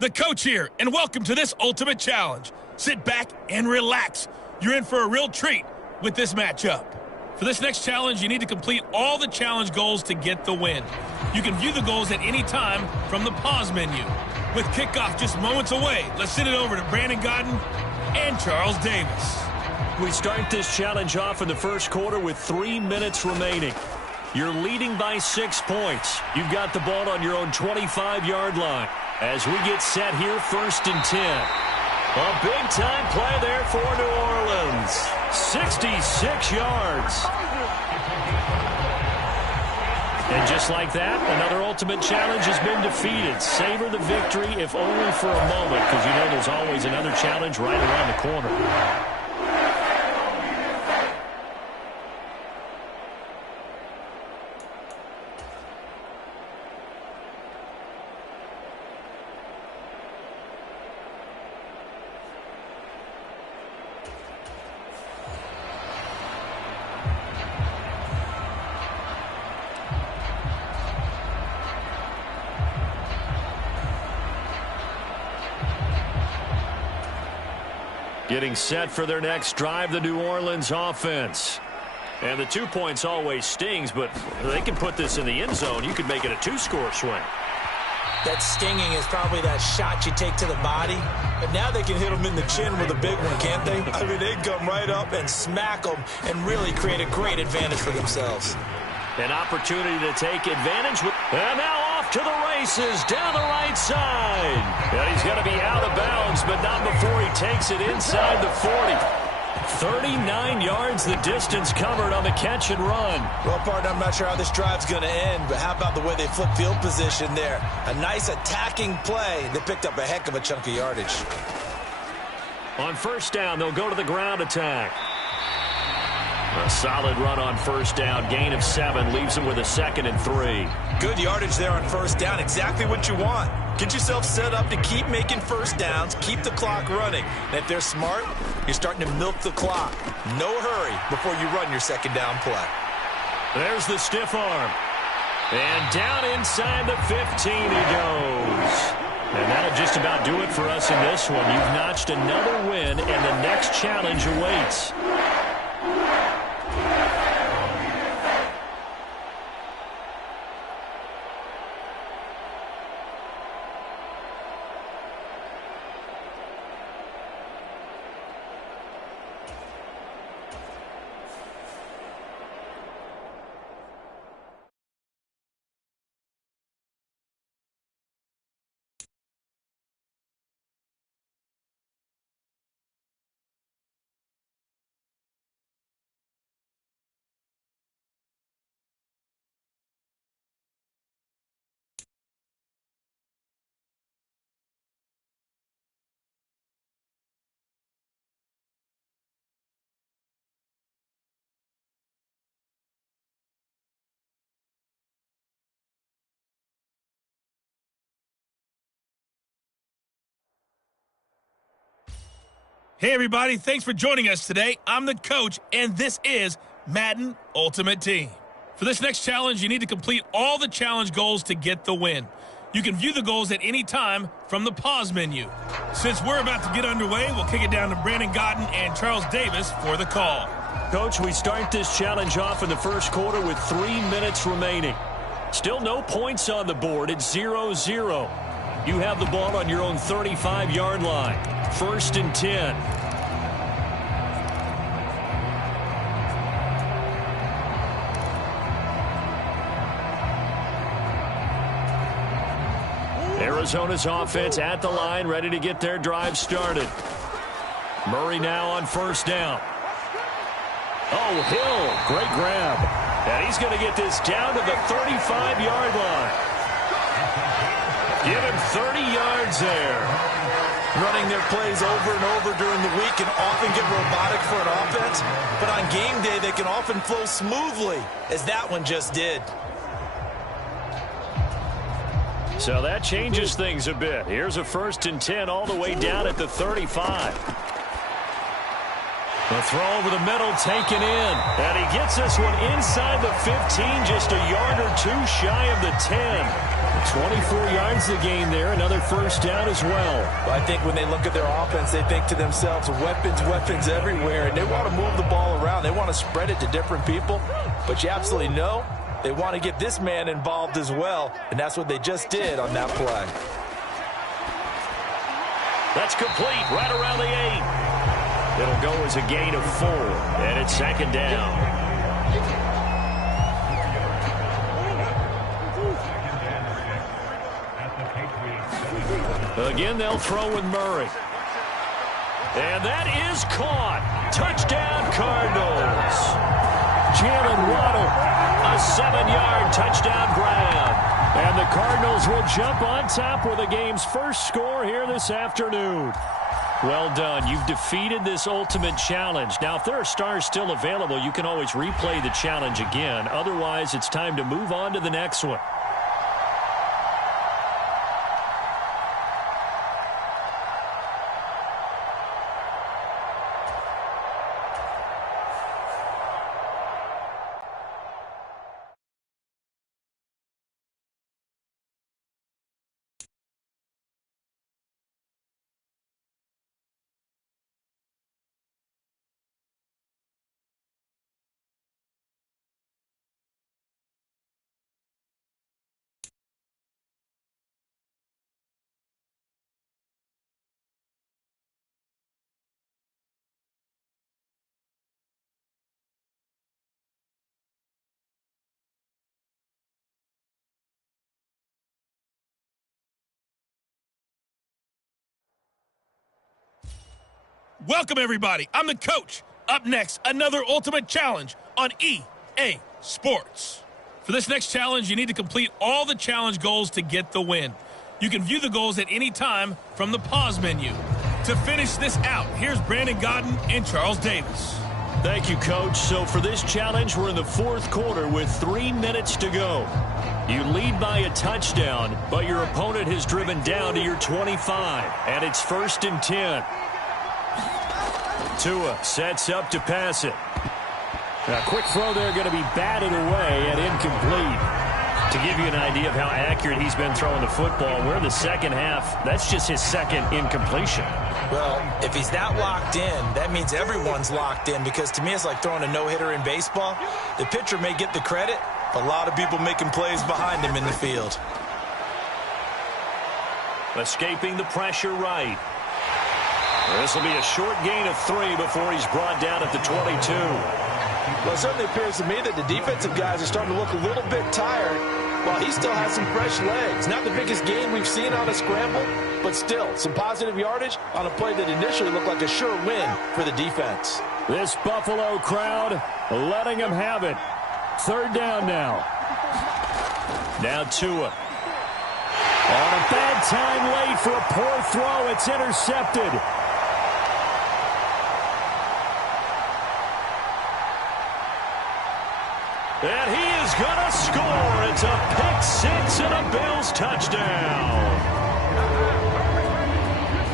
The Coach here, and welcome to this Ultimate Challenge. Sit back and relax. You're in for a real treat with this matchup. For this next challenge, you need to complete all the challenge goals to get the win. You can view the goals at any time from the pause menu. With kickoff just moments away, let's send it over to Brandon Godden and Charles Davis. We start this challenge off in the first quarter with 3 minutes remaining. You're leading by 6 points. You've got the ball on your own 25-yard line. As we get set here, 1st and 10. A big-time play there for New Orleans. 66 yards. And just like that, another Ultimate Challenge has been defeated. Savor the victory, if only for a moment, because you know there's always another challenge right around the corner. Getting set for their next drive, the New Orleans offense. And the 2 points always stings, but they can put this in the end zone. You could make it a 2-score swing. That stinging is probably that shot you take to the body. But now they can hit them in the chin with a big one, can't they? I mean, they can come right up and smack them and really create a great advantage for themselves. An opportunity to take advantage. And now off to the races down the right side. And he's going to be out of bounds, but not before he takes it inside the 40. 39 yards the distance covered on the catch and run. Well, partner, I'm not sure how this drive's going to end, but how about the way they flip field position there? A nice attacking play. They picked up a heck of a chunk of yardage. On first down, they'll go to the ground attack. A solid run on first down. Gain of 7 leaves them with a 2nd and 3. Good yardage there on first down. Exactly what you want. Get yourself set up to keep making first downs, keep the clock running. And if they're smart, you're starting to milk the clock. No hurry before you run your second down play. There's the stiff arm. And down inside the 15 he goes. And that'll just about do it for us in this one. You've notched another win, and the next challenge awaits. Hey, everybody. Thanks for joining us today. I'm the coach, and this is Madden Ultimate Team. For this next challenge, you need to complete all the challenge goals to get the win. You can view the goals at any time from the pause menu. Since we're about to get underway, we'll kick it down to Brandon Godden and Charles Davis for the call. Coach, we start this challenge off in the first quarter with 3 minutes remaining. Still no points on the board. It's 0-0. You have the ball on your own 35-yard line. 1st and 10. Arizona's offense at the line, ready to get their drive started. Murray now on first down. Oh, Hill, great grab. And he's going to get this down to the 35-yard line. Give him 30 yards there. Running their plays over and over during the week can often get robotic for an offense, but on game day they can often flow smoothly, as that one just did. So that changes things a bit. Here's a 1st and 10 all the way down at the 35. The throw over the middle taken in. And he gets this one inside the 15, just a yard or 2 shy of the 10. 24 yards to gain there, another first down as well. I think when they look at their offense, they think to themselves, weapons, weapons everywhere, and they want to move the ball around. They want to spread it to different people, but you absolutely know they want to get this man involved as well, and that's what they just did on that play. That's complete right around the 8. It'll go as a gain of 4, and it's 2nd down. Again, they'll throw with Murray. And that is caught. Touchdown, Cardinals. Jalen Waddle, a 7-yard touchdown grab. And the Cardinals will jump on top with the game's first score here this afternoon. Well done. You've defeated this ultimate challenge. Now, if there are stars still available, you can always replay the challenge again. Otherwise, it's time to move on to the next one. Welcome, everybody. I'm the coach. Up next, another ultimate challenge on EA Sports. For this next challenge, you need to complete all the challenge goals to get the win. You can view the goals at any time from the pause menu. To finish this out, here's Brandon Godden and Charles Davis. Thank you, Coach. So for this challenge, we're in the fourth quarter with 3 minutes to go. You lead by a touchdown, but your opponent has driven down to your 25, and it's 1st and 10. Tua sets up to pass it. A quick throw there going to be batted away and incomplete. To give you an idea of how accurate he's been throwing the football, we're in the second half. That's just his second incompletion. Well, if he's that locked in, that means everyone's locked in, because to me it's like throwing a no-hitter in baseball. The pitcher may get the credit, but a lot of people making plays behind him in the field. Escaping the pressure right. This will be a short gain of 3 before he's brought down at the 22. Well, it certainly appears to me that the defensive guys are starting to look a little bit tired, while he still has some fresh legs. Not the biggest gain we've seen on a scramble, but still some positive yardage on a play that initially looked like a sure win for the defense. This Buffalo crowd letting him have it. 3rd down now. Now Tua. On a bad time late for a poor throw. It's intercepted. And he is going to score. It's a pick 6 and a Bills touchdown.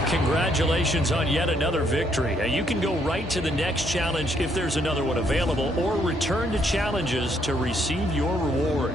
Congratulations on yet another victory. Now you can go right to the next challenge if there's another one available, or return to challenges to receive your reward.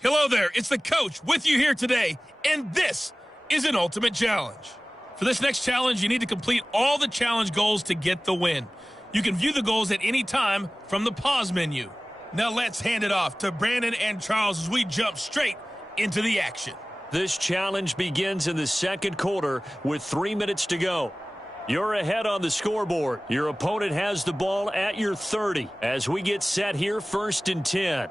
Hello there, it's the coach with you here today, and this is an ultimate challenge. For this next challenge, you need to complete all the challenge goals to get the win. You can view the goals at any time from the pause menu. Now let's hand it off to Brandon and Charles as we jump straight into the action. This challenge begins in the second quarter with 3 minutes to go. You're ahead on the scoreboard. Your opponent has the ball at your 30 as we get set here, 1st and 10.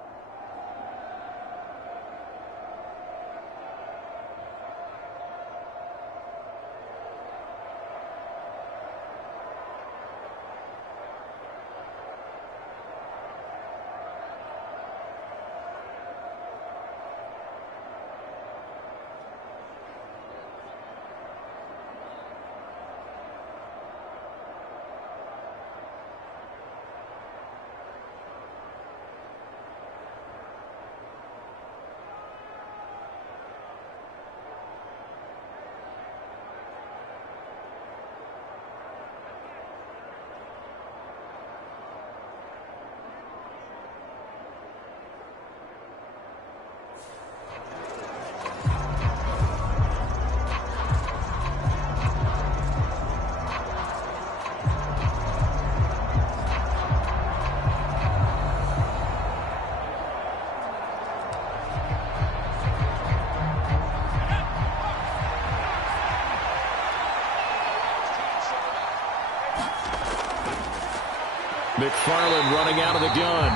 McFarland running out of the gun.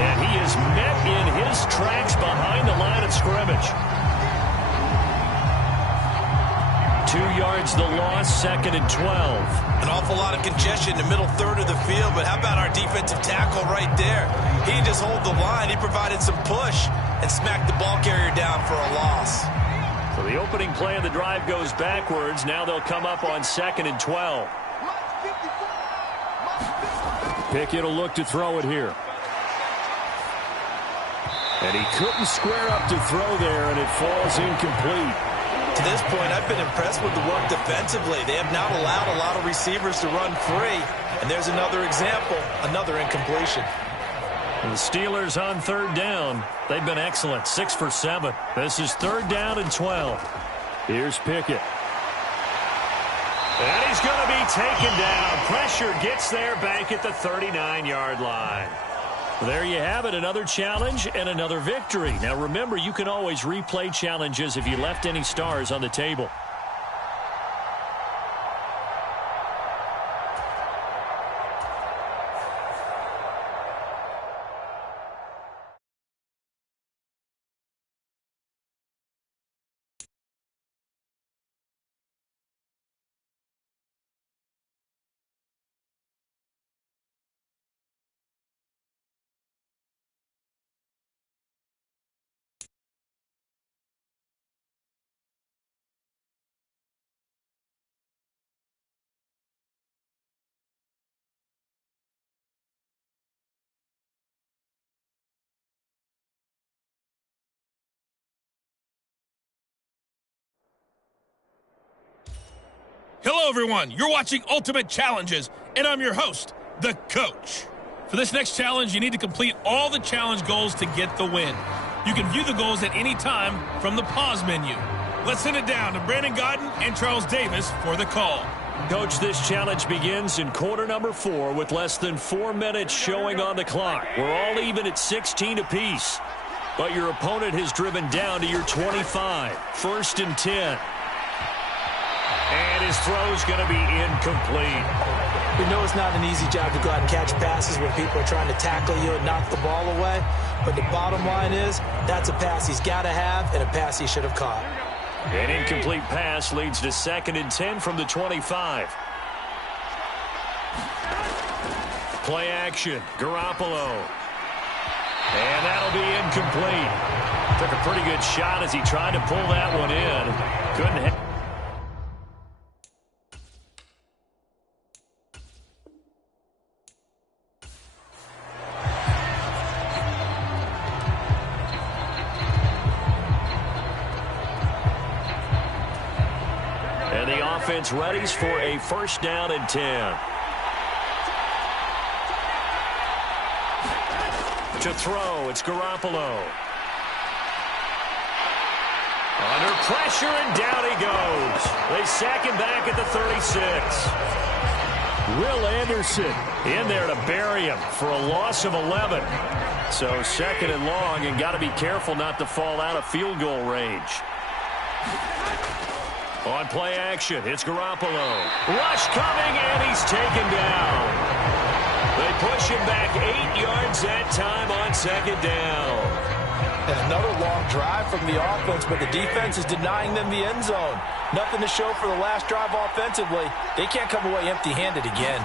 And he is met in his tracks behind the line of scrimmage. 2 yards the loss, 2nd and 12. An awful lot of congestion in the middle third of the field, but how about our defensive tackle right there? He didn't just hold the line, he provided some push and smacked the ball carrier down for a loss. So the opening play of the drive goes backwards. Now they'll come up on 2nd and 12. Pickett will look to throw it here. And he couldn't square up to throw there, and it falls incomplete. To this point, I've been impressed with the work defensively. They have not allowed a lot of receivers to run free. And there's another example, another incompletion. The Steelers on third down. They've been excellent, 6 for 7. This is third down and 12. Here's Pickett. And he's going to be taken down. Pressure gets there back at the 39-yard line. There you have it, another challenge and another victory. Now remember, you can always replay challenges if you left any stars on the table. Hello, everyone. You're watching Ultimate Challenges, and I'm your host, the Coach. For this next challenge, you need to complete all the challenge goals to get the win. You can view the goals at any time from the pause menu. Let's send it down to Brandon Godden and Charles Davis for the call. Coach, this challenge begins in quarter number 4 with less than 4 minutes showing on the clock. We're all even at 16 apiece. But your opponent has driven down to your 25. First and 10. And his throw's going to be incomplete. We know it's not an easy job to go out and catch passes when people are trying to tackle you and knock the ball away. But the bottom line is, that's a pass he's got to have and a pass he should have caught. An incomplete pass leads to second and 10 from the 25. Play action. Garoppolo. And that'll be incomplete. Took a pretty good shot as he tried to pull that one in. Couldn't hit. Offense readies for a first down and 10. To throw, it's Garoppolo. Under pressure, and down he goes. They sack him back at the 36. Will Anderson in there to bury him for a loss of 11. So second and long, and got to be careful not to fall out of field goal range. On play action, it's Garoppolo. Rush coming, and he's taken down. They push him back 8 yards that time on second down. And another long drive from the offense, but the defense is denying them the end zone. Nothing to show for the last drive offensively. They can't come away empty-handed again.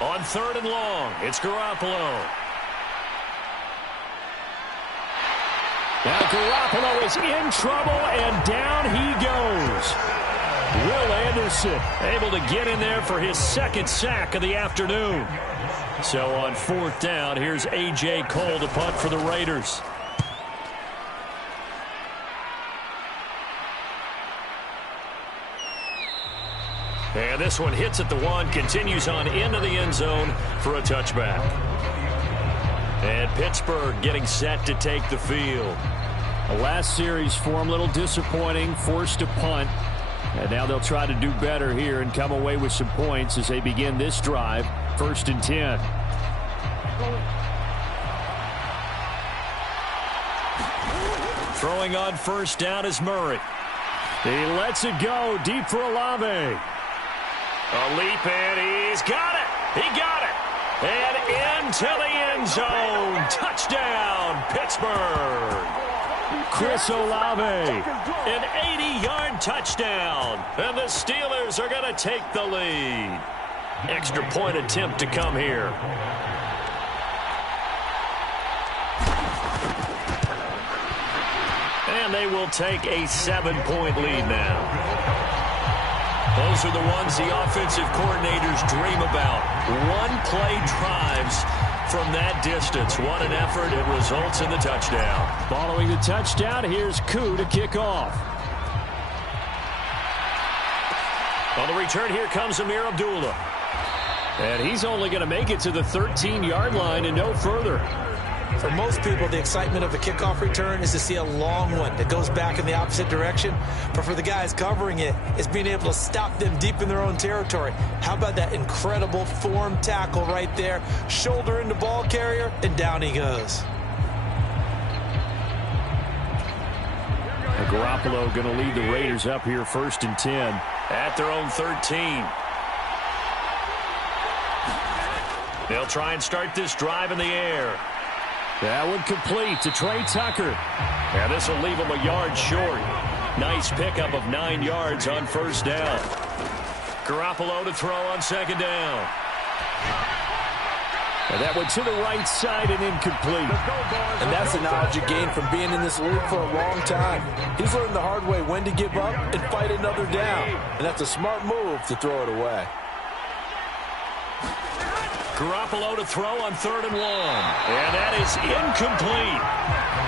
On third and long, it's Garoppolo. Now Garoppolo is in trouble, and down he goes. Will Anderson able to get in there for his second sack of the afternoon. So on fourth down, here's A.J. Cole to punt for the Raiders. And this one hits at the 1, continues on into the end zone for a touchback. And Pittsburgh getting set to take the field. The last series for him, a little disappointing, forced to punt. And now they'll try to do better here and come away with some points as they begin this drive. First and 10. Throwing on first down is Murray. He lets it go deep for Olave. A leap, and he's got it. He got it. And into the end zone. Touchdown, Pittsburgh. Chris Olave, an 80-yard touchdown. And the Steelers are going to take the lead. Extra point attempt to come here. And they will take a 7-point lead now. Those are the ones the offensive coordinators dream about. One-play drives from that distance. What an effort. It results in the touchdown. Following the touchdown, here's Koo to kick off. On the return, here comes Amir Abdullah. And he's only going to make it to the 13-yard line and no further. For most people, the excitement of a kickoff return is to see a long one that goes back in the opposite direction. But for the guys covering it, it's being able to stop them deep in their own territory. How about that incredible form tackle right there? Shoulder into ball carrier, and down he goes. Garoppolo going to lead the Raiders up here 1st and 10 at their own 13. They'll try and start this drive in the air. That one complete to Trey Tucker. And this will leave him a yard short. Nice pickup of 9 yards on 1st down. Garoppolo to throw on 2nd down. And that went to the right side and incomplete. And that's the knowledge you gain from being in this league for a long time. He's learned the hard way when to give up and fight another down. And that's a smart move to throw it away. Garoppolo to throw on 3rd and 1. And that is incomplete.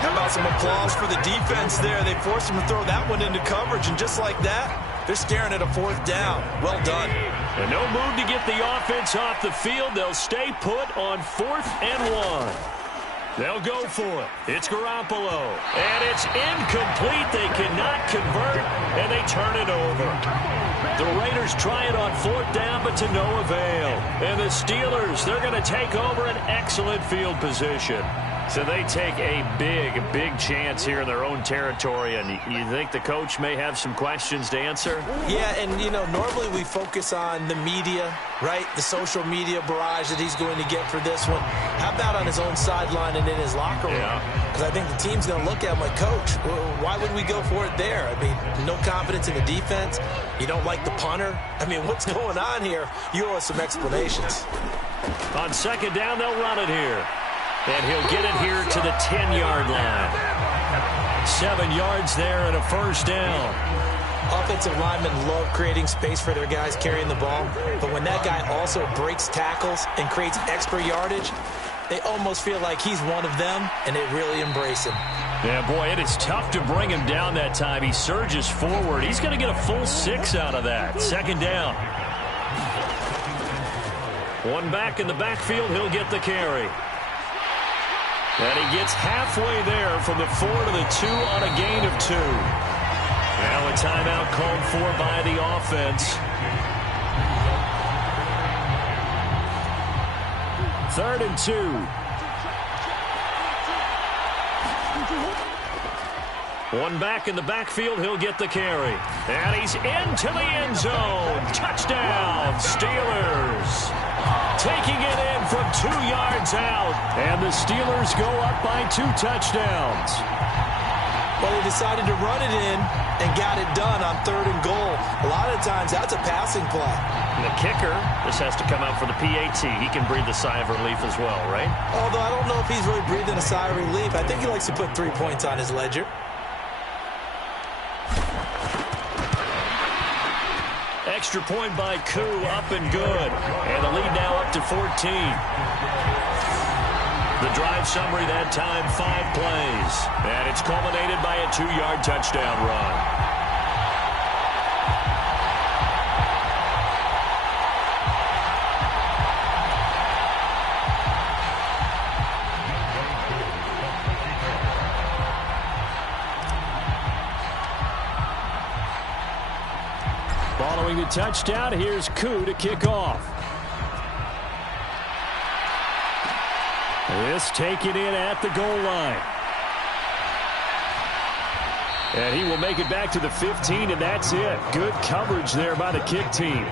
How about some applause for the defense there? They forced him to throw that one into coverage, and just like that, they're staring at a 4th down. Well done. And no move to get the offense off the field. They'll stay put on 4th and 1. They'll go for it. It's Garoppolo. And it's incomplete. They cannot convert, and they turn it over. The Raiders try it on 4th down, but to no avail. And the Steelers, they're going to take over an excellent field position. So they take a big chance here in their own territory, and you think the coach may have some questions to answer? Yeah, and, you know, normally we focus on the media, right? The social media barrage that he's going to get for this one. How about on his own sideline and in his locker room? Because I think the team's going to look at him like, Coach, why would we go for it there? I mean, no confidence in the defense. You don't like the punter. I mean, what's going on here? You owe us some explanations. On 2nd down, they'll run it here. And he'll get it here to the 10-yard line. 7 yards there and a 1st down. Offensive linemen love creating space for their guys carrying the ball. But when that guy also breaks tackles and creates extra yardage, they almost feel like he's one of them, and they really embrace him. Yeah, boy, it is tough to bring him down that time. He surges forward. He's going to get a full 6 out of that. 2nd down. One back in the backfield. He'll get the carry. And he gets halfway there from the 4 to the 2 on a gain of 2. Now a timeout called for by the offense. 3rd and 2. One back in the backfield. He'll get the carry. And he's into the end zone. Touchdown, Steelers. Taking it in from 2 yards out. And the Steelers go up by 2 touchdowns. Well, they decided to run it in and got it done on 3rd and goal. A lot of times, that's a passing play. And the kicker, this has to come out for the PAT. He can breathe a sigh of relief as well, right? Although I don't know if he's really breathing a sigh of relief. I think he likes to put 3 points on his ledger. Extra point by Koo, up and good. And the lead now up to 14. The drive summary that time, 5 plays. And it's culminated by a 2-yard touchdown run. Following the touchdown, here's Koo to kick off. This taken in at the goal line. And he will make it back to the 15, and that's it. Good coverage there by the kick team.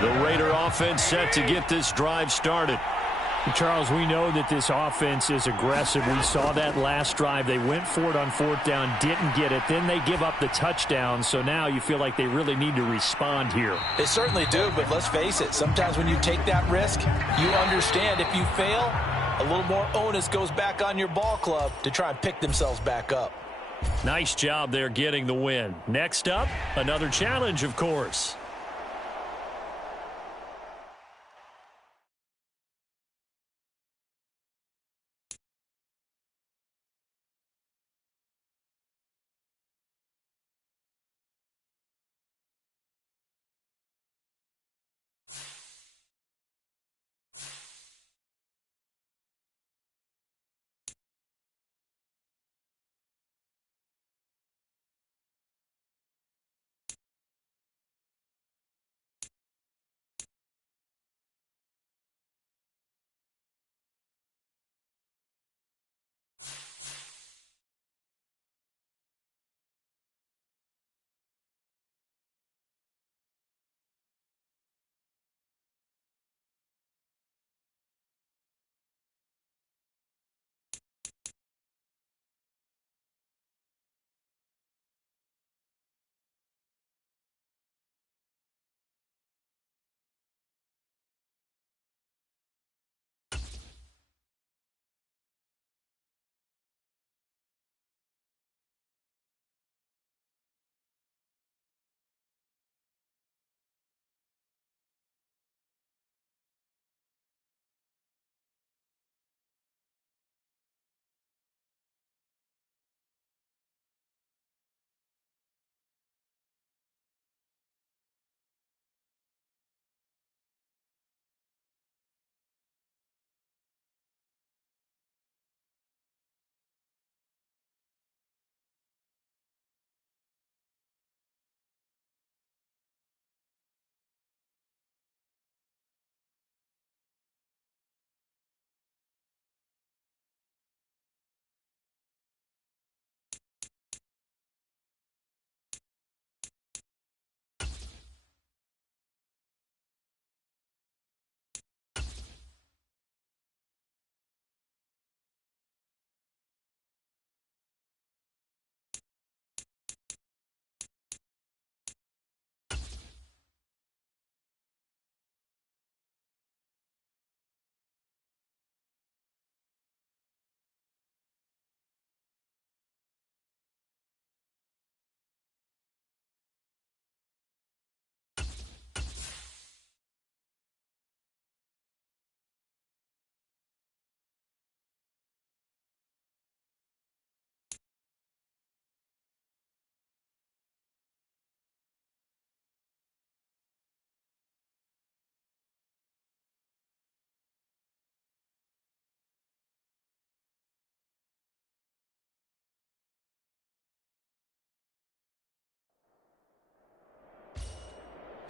The Raider offense set to get this drive started. Charles, we know that this offense is aggressive. We saw that last drive. They went for it on 4th down, didn't get it. Then they give up the touchdown. So now you feel like they really need to respond here. They certainly do, but let's face it. Sometimes when you take that risk, you understand if you fail, a little more onus goes back on your ball club to try and pick themselves back up. Nice job there getting the win. Next up, another challenge, of course.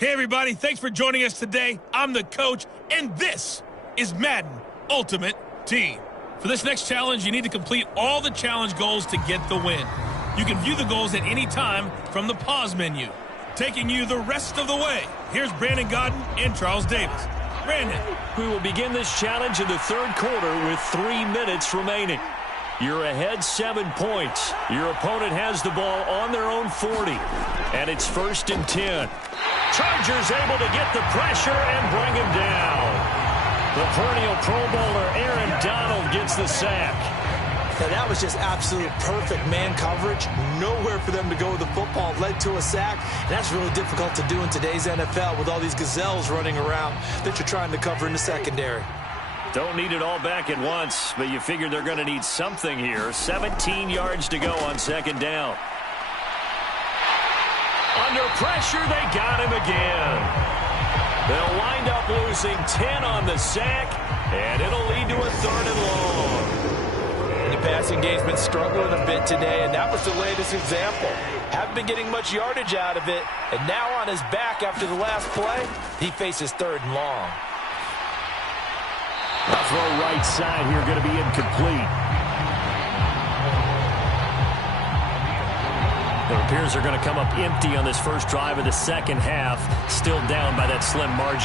Hey, everybody. Thanks for joining us today. I'm the coach, and this is Madden Ultimate Team. For this next challenge, you need to complete all the challenge goals to get the win. You can view the goals at any time from the pause menu. Taking you the rest of the way, here's Brandon Godden and Charles Davis. Brandon. We will begin this challenge in the third quarter with 3 minutes remaining. You're ahead 7 points. Your opponent has the ball on their own 40. And it's 1st and 10. Chargers able to get the pressure and bring him down. The perennial Pro Bowler Aaron Donald gets the sack. Now, that was just absolute perfect man coverage. Nowhere for them to go with the football. Led to a sack. And that's really difficult to do in today's NFL with all these gazelles running around that you're trying to cover in the secondary. Don't need it all back at once, but you figure they're going to need something here. 17 yards to go on 2nd down. Under pressure, they got him again. They'll wind up losing 10 on the sack, and it'll lead to a 3rd and long. The passing game's been struggling a bit today, and that was the latest example. Haven't been getting much yardage out of it, and now on his back after the last play, he faces 3rd and long. A throw right side here, going to be incomplete. It appears they're going to come up empty on this first drive of the second half. Still down by that slim margin.